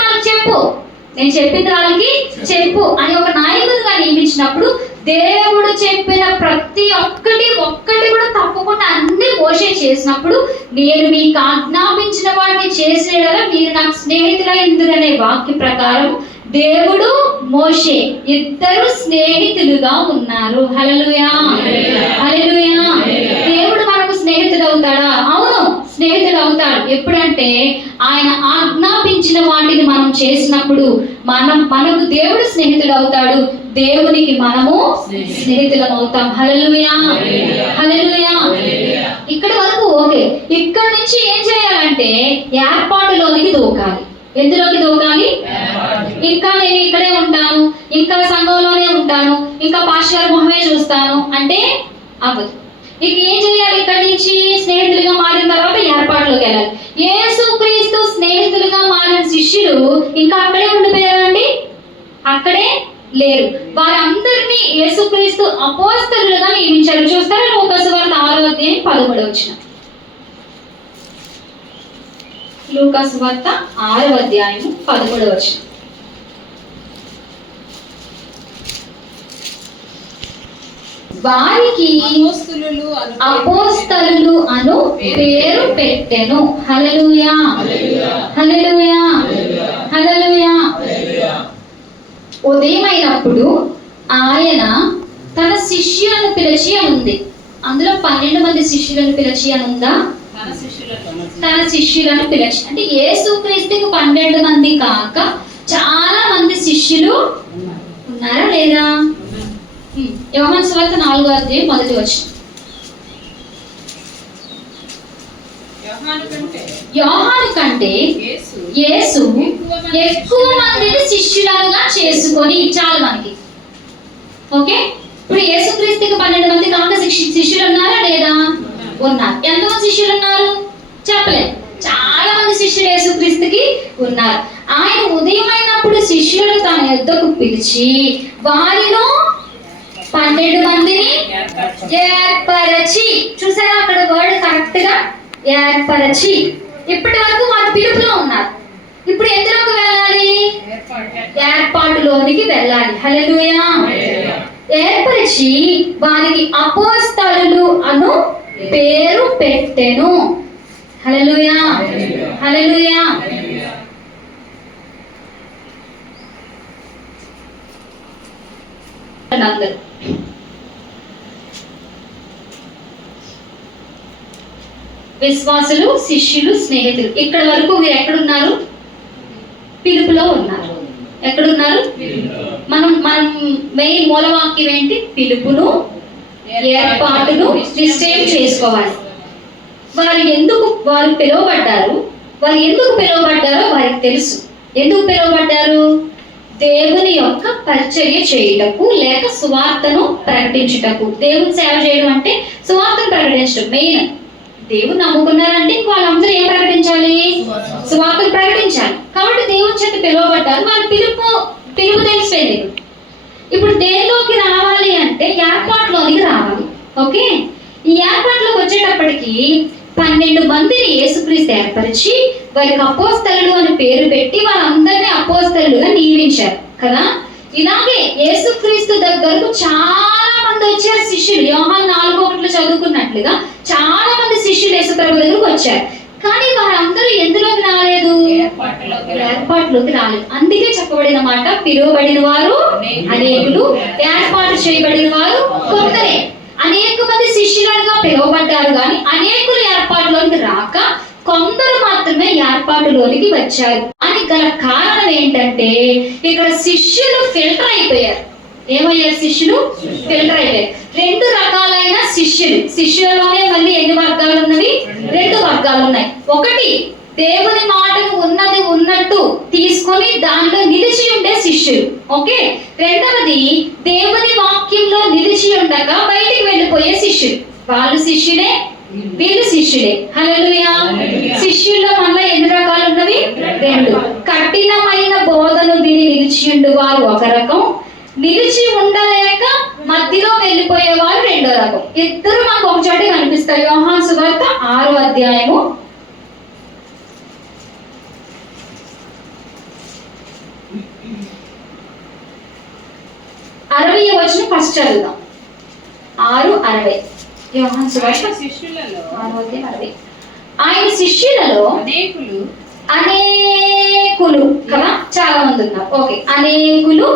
వాళ్ళకి చెప్పు అని ఒక నాయకుడిగా నియమించినప్పుడు దేవుడు చెప్పిన ప్రతి ఒక్కటి కూడా తప్పకుండా అన్ని మోషే చేసినప్పుడు, నేను మీకు ఆజ్ఞాపించిన వాటిని చేసిన మీరు నాకు స్నేహితులై ఉందురనే వాక్య ప్రకారం దేవుడు మోషే ఇద్దరు స్నేహితులుగా ఉన్నారు. హల్లెలూయా, హల్లెలూయా. దేవుడు మనకు స్నేహితుడు అవుతాడా? అవును, స్నేహితుడు అవుతాడు. ఎప్పుడంటే ఆయన ఆజ్ఞాపించిన ఆజ్ఞాపించిన వాటిని మనం చేసినప్పుడు మనకు దేవుడు స్నేహితుడు అవుతాడు, దేవునికి మనము స్నేహితులం అవుతాం. హల్లెలూయా, హల్లెలూయా. ఇక్కడ వరకు ఓకే. ఇక్కడ నుంచి ఏం చేయాలంటే ఏర్పాటులోనికి దూకాలి. ఎందులోకి దూకాలి? ఇంకా నేను ఇక్కడే ఉంటాను, ఇంకా సంఘంలోనే ఉంటాను, ఇంకా పాస్టర్ మొహమే చూస్తాను అంటే అవ్వదు. ఇక ఏం చేయాలి? ఇక్కడి నుంచి స్నేహితులుగా మారిన తర్వాత ఏర్పాటులోకి వెళ్ళాలి. యేసుక్రీస్తు స్నేహితులుగా మారిన శిష్యులు ఇంకా అక్కడే ఉండిపోయారండి? అక్కడే లేరు. వారందరినీ యేసుక్రీస్తు అపోస్తలులుగా నియమించారు. చూస్తారా? లూకాసు వార్త 6:13. లూకాసు వార్త 6:13. వారికి అపోస్తలులు అను పేరు పెట్టెను. హల్లెలూయా, హల్లెలూయా, హల్లెలూయా. ఉదయమైనప్పుడు ఆయన తన శిష్యులను పిలిచి ఉంది. అందులో 12 మంది శిష్యులను పిలిచి అని ఉందా? తన శిష్యులను పిలిచి అంటే యేసుక్రీస్తుకి 12 మంది కాక చాలా మంది శిష్యులు ఉన్నారా లేదా? యోహాను సువార్త 4:1. యోహాను కంటే యేసు ఎక్కువ మందిని శిష్యులుగా చేసుకొని చాలు మనకి. ఓకే, ఇప్పుడు యేసుక్రీస్తుకి 12 మంది కాక శిష్యులు ఉన్నారా లేదా? ఉన్నారు. ఎంతమంది శిష్యులు ఉన్నారు చెప్పలేదు. చాలా మంది శిష్యులు యేసుక్రీస్తుకి ఉన్నారు. ఆయన ఉదయమైనప్పుడు శిష్యులను తన యొద్దకు పిలిచి వారిలో 12 మందిని ఏర్పరచి. చూసారా అక్కడ వర్డ్ కరెక్ట్ గా? ఏర్పరచి. ఇప్పటి వరకు వారు పిలుపులో ఉన్నారు, ఇప్పుడు ఎందులోకి వెళ్ళాలి? ఏర్పాటులోనికి వెళ్ళాలి. హల్లెలూయా. ఏర్పరిచి వారికి అపోస్తలులు అను పేరు పెట్టెను. హల్లెలూయా, హల్లెలూయా. అందరూ విశ్వాసులు, శిష్యులు, స్నేహితులు. ఇక్కడ వరకు మీరు ఎక్కడున్నారు? పిలుపులో ఉన్నారు. ఎక్కడున్నారు? మనం మెయిన్ మూలవాక్యం ఏంటి? పిలుపును, ఏర్పాటును నిశ్చయం చేసుకోవాలి. వారు పిలువబడ్డారు. వారు ఎందుకు పిలువబడ్డారో వారికి తెలుసు. ఎందుకు పిలువబడ్డారు? దేవుని యొక్క పరిచర్య చేయుటకు, లేక సువార్తను ప్రకటించుటకు. దేవుని సేవ చేయడం అంటే సువార్తను ప్రకటించడం మెయిన్. దేవుని నమ్ముకున్నారంటే వాళ్ళందరూ ఏం ప్రకటించాలి? సువార్తను ప్రకటించాలి. కాబట్టి దేవుని చేత పిలువబడ్డారు. వారి పిలుపు తెలిసిపోయింది. ఇప్పుడు దేనిలోకి రావాలి అంటే ఏర్పాటులోనికి రావాలి. ఓకే, ఈ ఏర్పాటులోకి వచ్చేటప్పటికి 12 మందిని యేసుక్రీస్తు ఏర్పరిచి వారికి అపోస్తలులు అని పేరు పెట్టి వాళ్ళందరినీ అపోస్తలులుగా నియమించారు కదా. ఇలాగే యేసుక్రీస్తు దగ్గరకు చాలా మంది వచ్చారు శిష్యులు. యోహాను 4:1 చదువుకున్నట్లుగా చాలా మంది శిష్యులు యేసుప్రభు దగ్గరకు వచ్చారు. కానీ వారందరూ ఎందులోకి రాలేదు? ఏర్పాటులోకి రాలేదు. అందుకే చెప్పబడిన మాట, పిలువబడిన వారు అనేకులు, ఏర్పాటు చేయబడిన వారు కొందరే. అనేక మంది శిష్యులుగా పిలువబడ్డారు కానీ అనేకులు ఏర్పాటులోనికి రాక కొందరు మాత్రమే ఏర్పాటులోనికి వచ్చారు అని గల కారణం ఏంటంటే ఇక్కడ శిష్యులు ఫిల్టర్ అయిపోయారు. ఏమయ్యారు? శిష్యులు ఫిల్టర్ అయిపోయారు. 2 రకాలైన శిష్యులలోనే మళ్ళీ ఎన్ని వర్గాలు ఉన్నవి? 2 వర్గాలు ఉన్నాయి. ఒకటి దేవుని మాటను ఉన్నది ఉన్నట్టు తీసుకొని దానిలో నిలిచి ఉండే శిష్యులు. ఓకే, రెండవది దేవుని వాక్యంలో నిలిచి ఉండగా బయటికి వెళ్ళిపోయే శిష్యులు. వాళ్ళు శిష్యులే, వీళ్ళు శిష్యులే. హల్లెలూయా. శిష్యుల్లో మళ్ళీ ఎన్ని రకాలు ఉన్నవి? 2. కఠినమైన బోధను విని నిలిచి ఉండు వారు ఒక రకం, నిలిచి ఉండలేక మధ్యలో వెళ్ళిపోయే వారు 2వ రకం. ఇద్దరు మనకు ఒక చోట కనిపిస్తారు. యోహాను సువార్త 6:60. 60వ వచనం ఫస్ట్ చదువుదాం. 6:60. యోహాను సువార్త 6:60. ఆయన శిష్యులలో అనేకులు కదా, చాలా మంది ఉన్నారు. ఓకే, అనేకులు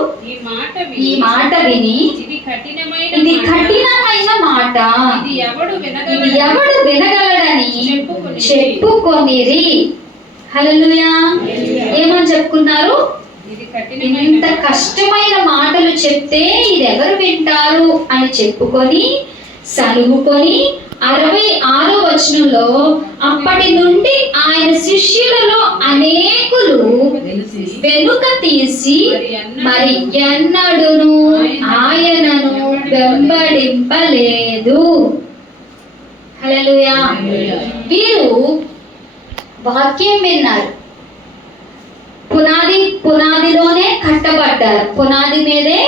ఈ మాట విని ఇది కఠినమైన మాట, ఇది ఎవడు వినగలడని చెప్పుకొనిరి. హల్లెలూయా. ఏమని చెప్పుకున్నారు? ఇంత కష్టమైన మాటలు చెప్తే ఇది ఎవరు వింటారు అని చెప్పుకొని సలుగుకొని 66వ వచనంలో అప్పటి నుండి ఆయన శిష్యులలో అనేకులు వెనుక తీసి మరి ఎన్నడూను ఆయనను వెంబడింపలేదు. హల్లెలూయా. వీరు వాక్యం విన్నారు, పునాదిలోనే కట్టబడ్డారు, పునాది మీదే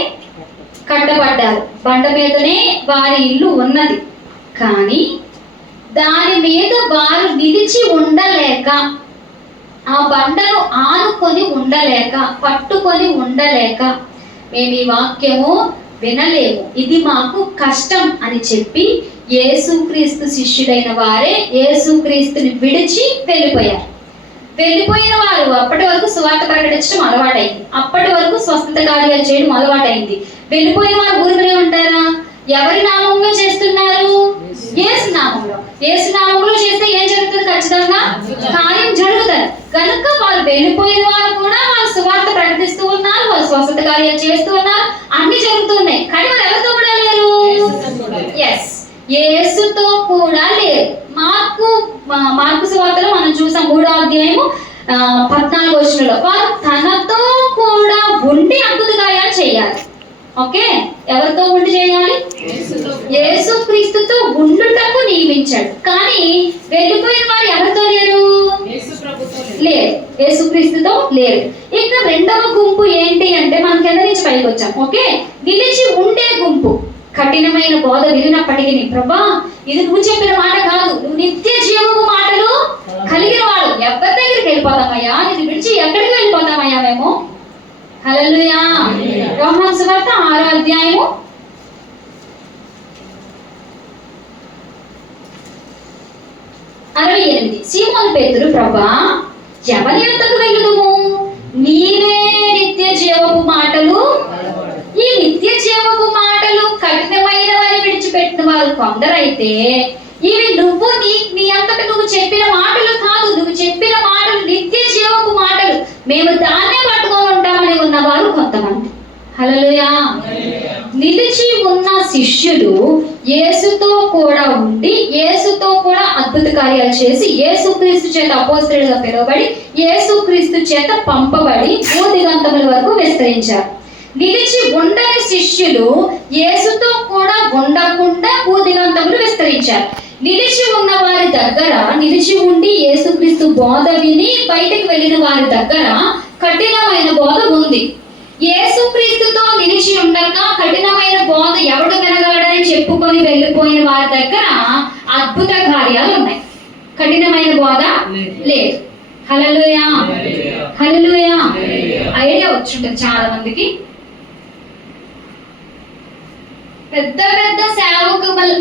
కట్టబడ్డారు, బండ మీదనే వారి ఇల్లు ఉన్నది. కానీ దాని మీద వారు నిలిచి ఉండలేక, ఆ బండను ఆనుకొని ఉండలేక, పట్టుకొని ఉండలేక, మేము ఈ వాక్యము వినలేము, ఇది మాకు కష్టం అని చెప్పి యేసుక్రీస్తు శిష్యుడైన వారే యేసుక్రీస్తుని విడిచి వెళ్ళిపోయారు. వెళ్ళిపోయిన వారు అప్పటి వరకు సువార్త ప్రకటించడం అలవాటైంది, అప్పటి వరకు స్వస్థత కార్యాలు చేయడం అలవాటైంది. వెళ్ళిపోయిన వారు ఊరికనే ఉంటారా? ఎవరి నామంలో చేస్తున్నారు? యేసు నామంలో. యేసు నామంలో చేస్తే ఏం జరుగుతుంది? ఖచ్చితంగా కార్యం జరుగుతుంది. కనుక వారు వెళ్ళిపోయిన వారు కూడా వారు సువార్త ప్రకటిస్తూ ఉన్నారు, వారు స్వస్థత కార్యాలు చేస్తూ ఉన్నారు, అన్ని జరుగుతున్నాయి. కానీ వారు ఎవరితో కూడా లేరు? ఎస్, యేసుతో కూడా లేరు. మార్కు సువార్తలో మనం చూసాం 3వ అధ్యాయము 14వ వచనంలో వారు తనతో కూడా ఉండి అద్భుత కార్యాలు చేయాలి. ఓకే, ఎవరితో ఉండి చేయాలి? యేసుక్రీస్తుతో ఉండుటకు నియమించాడు. కానీ వెళ్ళిపోయిన వారు ఎవరితో లేరు? లేరు, యేసుక్రీస్తుతో లేరు. ఇక రెండవ గుంపు ఏంటి అంటే మనం కింద నుంచి పైకి వచ్చాం. ఓకే, నిలిచి ఉండే గుంపు. కఠినమైన బోధ వినినప్పటికీ, ప్రభా ఇది నువ్వు చెప్పిన మాట కాదు, నువ్వు నిత్య జీవము మాటలు కలిగిన వాడు, ఎవరి దగ్గరికి వెళ్ళిపోతామయ్యా, నిన్ను విడిచి ఎక్కడికి వెళ్ళిపోతామయ్యా మేము? హల్లెలూయా. యోహాను సువార్త 6వ అధ్యాయము 68. సీమోను పేతురు, ప్రభా ఎవరి యొద్దకు వెళ్ళుదుము? నీవే నిత్య జీవపు మాటలు. ఈ నిత్య జీవపు మాటలు కఠినమైన వారి విడిచిపెట్టిన వారు కొందరైతే, ఇవి నువ్వు నీ అంతట నువ్వు చెప్పిన మాటలు కాదు, నువ్వు చెప్పిన మాటలు నిత్య జీవపు మాటలు, మేము దాన్నే పట్టుకొని ఉంటామని ఉన్నవారు కొంతమంది. హల్లెలూయా. నిలిచి ఉన్న శిష్యులు యేసుతో కూడా ఉండి, యేసుతో కూడా అద్భుత కార్యాలు చేసి, యేసుక్రీస్తు చేత అపోస్తలులుగా పిలువబడి, యేసుక్రీస్తు చేత పంపబడి భూదిగంతముల వరకు విస్తరించారు. నిలిచి ఉండని శిష్యులు యేసుతో కూడా ఉండకుండా భూదిగంతములు విస్తరించారు. నిలిచి ఉన్న వారి దగ్గర, నిలిచి ఉండి యేసుక్రీస్తు బోధ విని బయటకు వెళ్ళిన వారి దగ్గర కఠినమైన బోధ ఉంది. యేసుక్రీస్తుతో నిలిచి ఉండక కఠినమైన బోధ ఎవడు వినగలడని చెప్పుకొని వెళ్ళిపోయిన వారి దగ్గర అద్భుత కార్యాలు ఉన్నాయి, కఠినమైన బోధ లేదు. హల్లెలూయా. హల్లెలూయా. ఐడియా వచ్చుంటుంది చాలా మందికి. పెద్ద పెద్ద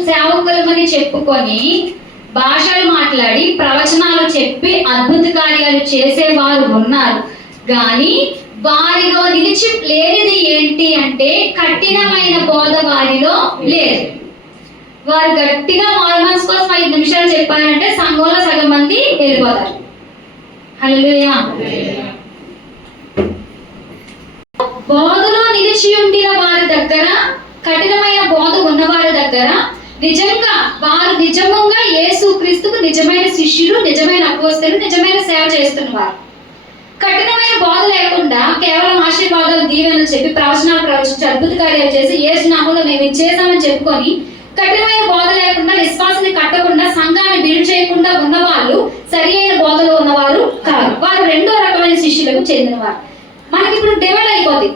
సేవకులమని చెప్పుకొని భాషలు మాట్లాడి ప్రవచనాలు చెప్పి అద్భుత కార్యాలు చేసేవారు ఉన్నారు. కానీ వారిలో నిలిచి లేనిది ఏంటి అంటే కఠినమైన బోధ వారిలో లేదు. వారు గట్టిగా మారుమనసు కోసం 5 నిమిషాలు చెప్పారంటే సంఘంలో సగం మంది వెళ్ళిపోతారు. హల్లెలూయా. బోధలో నిలిచి ఉండిన వారి దగ్గర, కఠినమైన బోధ ఉన్నవారి దగ్గర వారు నిజంగా యేసుక్రీస్తుకు నిజమైన శిష్యులు, నిజమైన అపోస్తలులు, నిజమైన సేవ చేస్తున్నవారు. కఠినమైన బోధ లేకుండా కేవలం ఆశీర్వాదాలు, దీవెనలు చెప్పి ప్రవచనాలు ప్రవచించి అద్భుత కార్యాలు చేసి యేసు నామములో మేము ఇది చేశామని చెప్పుకొని, కఠినమైన బోధ లేకుండా విశ్వాసాన్ని కట్టకుండా సంఘాన్ని బిల్డ్ చేయకుండా ఉన్నవాళ్ళు సరి అయిన బోధలో ఉన్నవారు కాదు. వారు రెండో రకమైన శిష్యులకు చెందినవారు. మనకి ఇప్పుడు డివైడ్ అయిపోతుంది.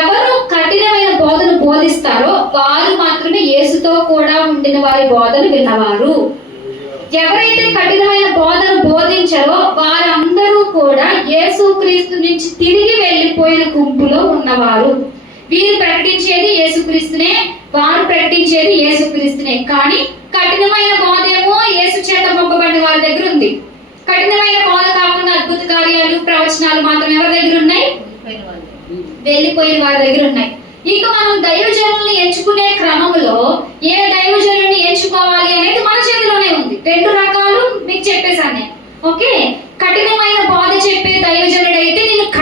ఎవరు కఠినమైన బోధను బోధిస్తారో వారు మాత్రమే యేసుతో కూడా ఉండిన వారి బోధను విన్నవారు. ఎవరైతే కఠినమైన బోధను బోధించారో వారందరూ కూడా యేసుక్రీస్తు నుంచి తిరిగి వెళ్ళిపోయిన గుంపులో ఉన్నవారు. వీరు ప్రకటించేది యేసుక్రీస్తునే, వారు ప్రకటించేది యేసుక్రీస్తునే. కానీ కఠినమైన బోధ ఏమో యేసు చేత పంపబడిన వారి దగ్గర ఉంది. కఠినమైన బోధ కాకుండా అద్భుత కార్యాలు, ప్రవచనాలు మాత్రం ఎవరి దగ్గర ఉన్నాయి? వెళ్ళిపోయిన వారి దగ్గర ఉన్నాయి. ఇక మనం దైవజనుల్ని ఎంచుకునే క్రమంలో ఏ దైవజనుల్ని ఎంచుకోవాలి అనేది మన చేతిలోనే ఉంది. 2 రకాలు మీకు చెప్పేశాను నేను. ఓకే, కఠినమైన బోధ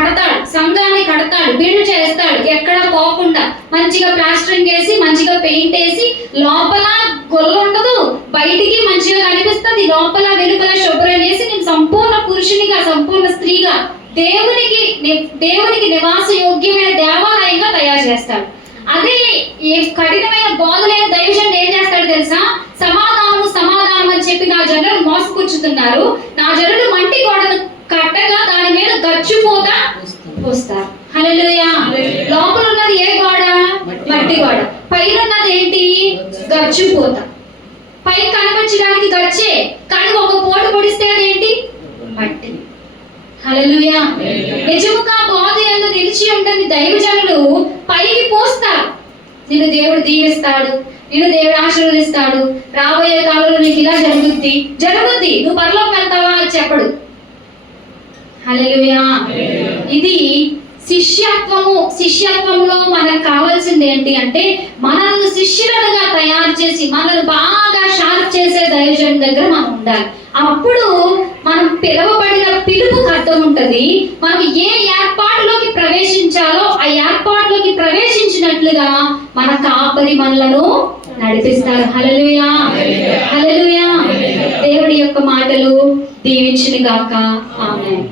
కడతాడు, సంఘాన్ని కడతాడు, బిల్డ్ చేస్తాడు, ఎక్కడ పోకుండా మంచిగా ప్లాస్టరింగ్ వేసి మంచిగా పెయింట్ వేసి లోపల గొల్ల ఉండదు, బయటికి మంచిగా కనిపిస్తుంది, లోపల వెలుపల శుభ్రం చేసి నేను సంపూర్ణ పురుషునిగా సంపూర్ణ స్త్రీగా దేవునికి నివాస యోగ్యమైన దేవాలయంగా తయారు చేస్తాడు. అదే ఏ కఠినమైన బోధలైన దైవజనుడు ఏం చేస్తాడు తెలుసా? సమాధానం సమాధానం అని చెప్పి నా జనులు మోసపుచ్చుతున్నారు, నా జనులు మంటి గోడను కట్టగా దాని మీద గచ్చిపోత పోస్తారు. హల్లెలూయా. లోపల ఉన్నది ఏ గోడ? మట్టి గోడ. పైన ఉన్నది ఏంటి? గచ్చిపోత. పై కనిపించడానికి గచ్చే, కానీ ఒక పోటు పొడిస్తే అదేంటి? మట్టి. హల్లెలూయా. నిజముగా బోధ యందు నిలిచి ఉంటుంది దైవజనులు పైకి పోస్తారు. నిన్ను దేవుడు దీవిస్తాడు, నిన్ను దేవుడు ఆశీర్వదిస్తాడు, రాబోయే కాలంలో నీకు ఇలా జరుగుద్ది, నువ్వు పరలోకి వెళ్తావా అని చెప్పడు. హల్లెలూయా. ఇది శిష్యత్వంలో మనకు కావాల్సింది ఏంటి అంటే మనల్ని శిష్యులుగా తయారు చేసి మనల్ని బాగా షార్ప్ చేసే దైవజనుడి దగ్గర మనం ఉండాలి. అప్పుడు మనం పిలువబడిన పిలుపుకి అర్థం ఉంటది. మనం ఏ ఏర్పాటులోకి ప్రవేశించాలో ఆ ఏర్పాటులోకి ప్రవేశించినట్లుగా మన కాపరి మనలను నడిపిస్తారు. హల్లెలూయా. హల్లెలూయా. దేవుడి యొక్క మాటలు దీవించును గాక. ఆమేన్.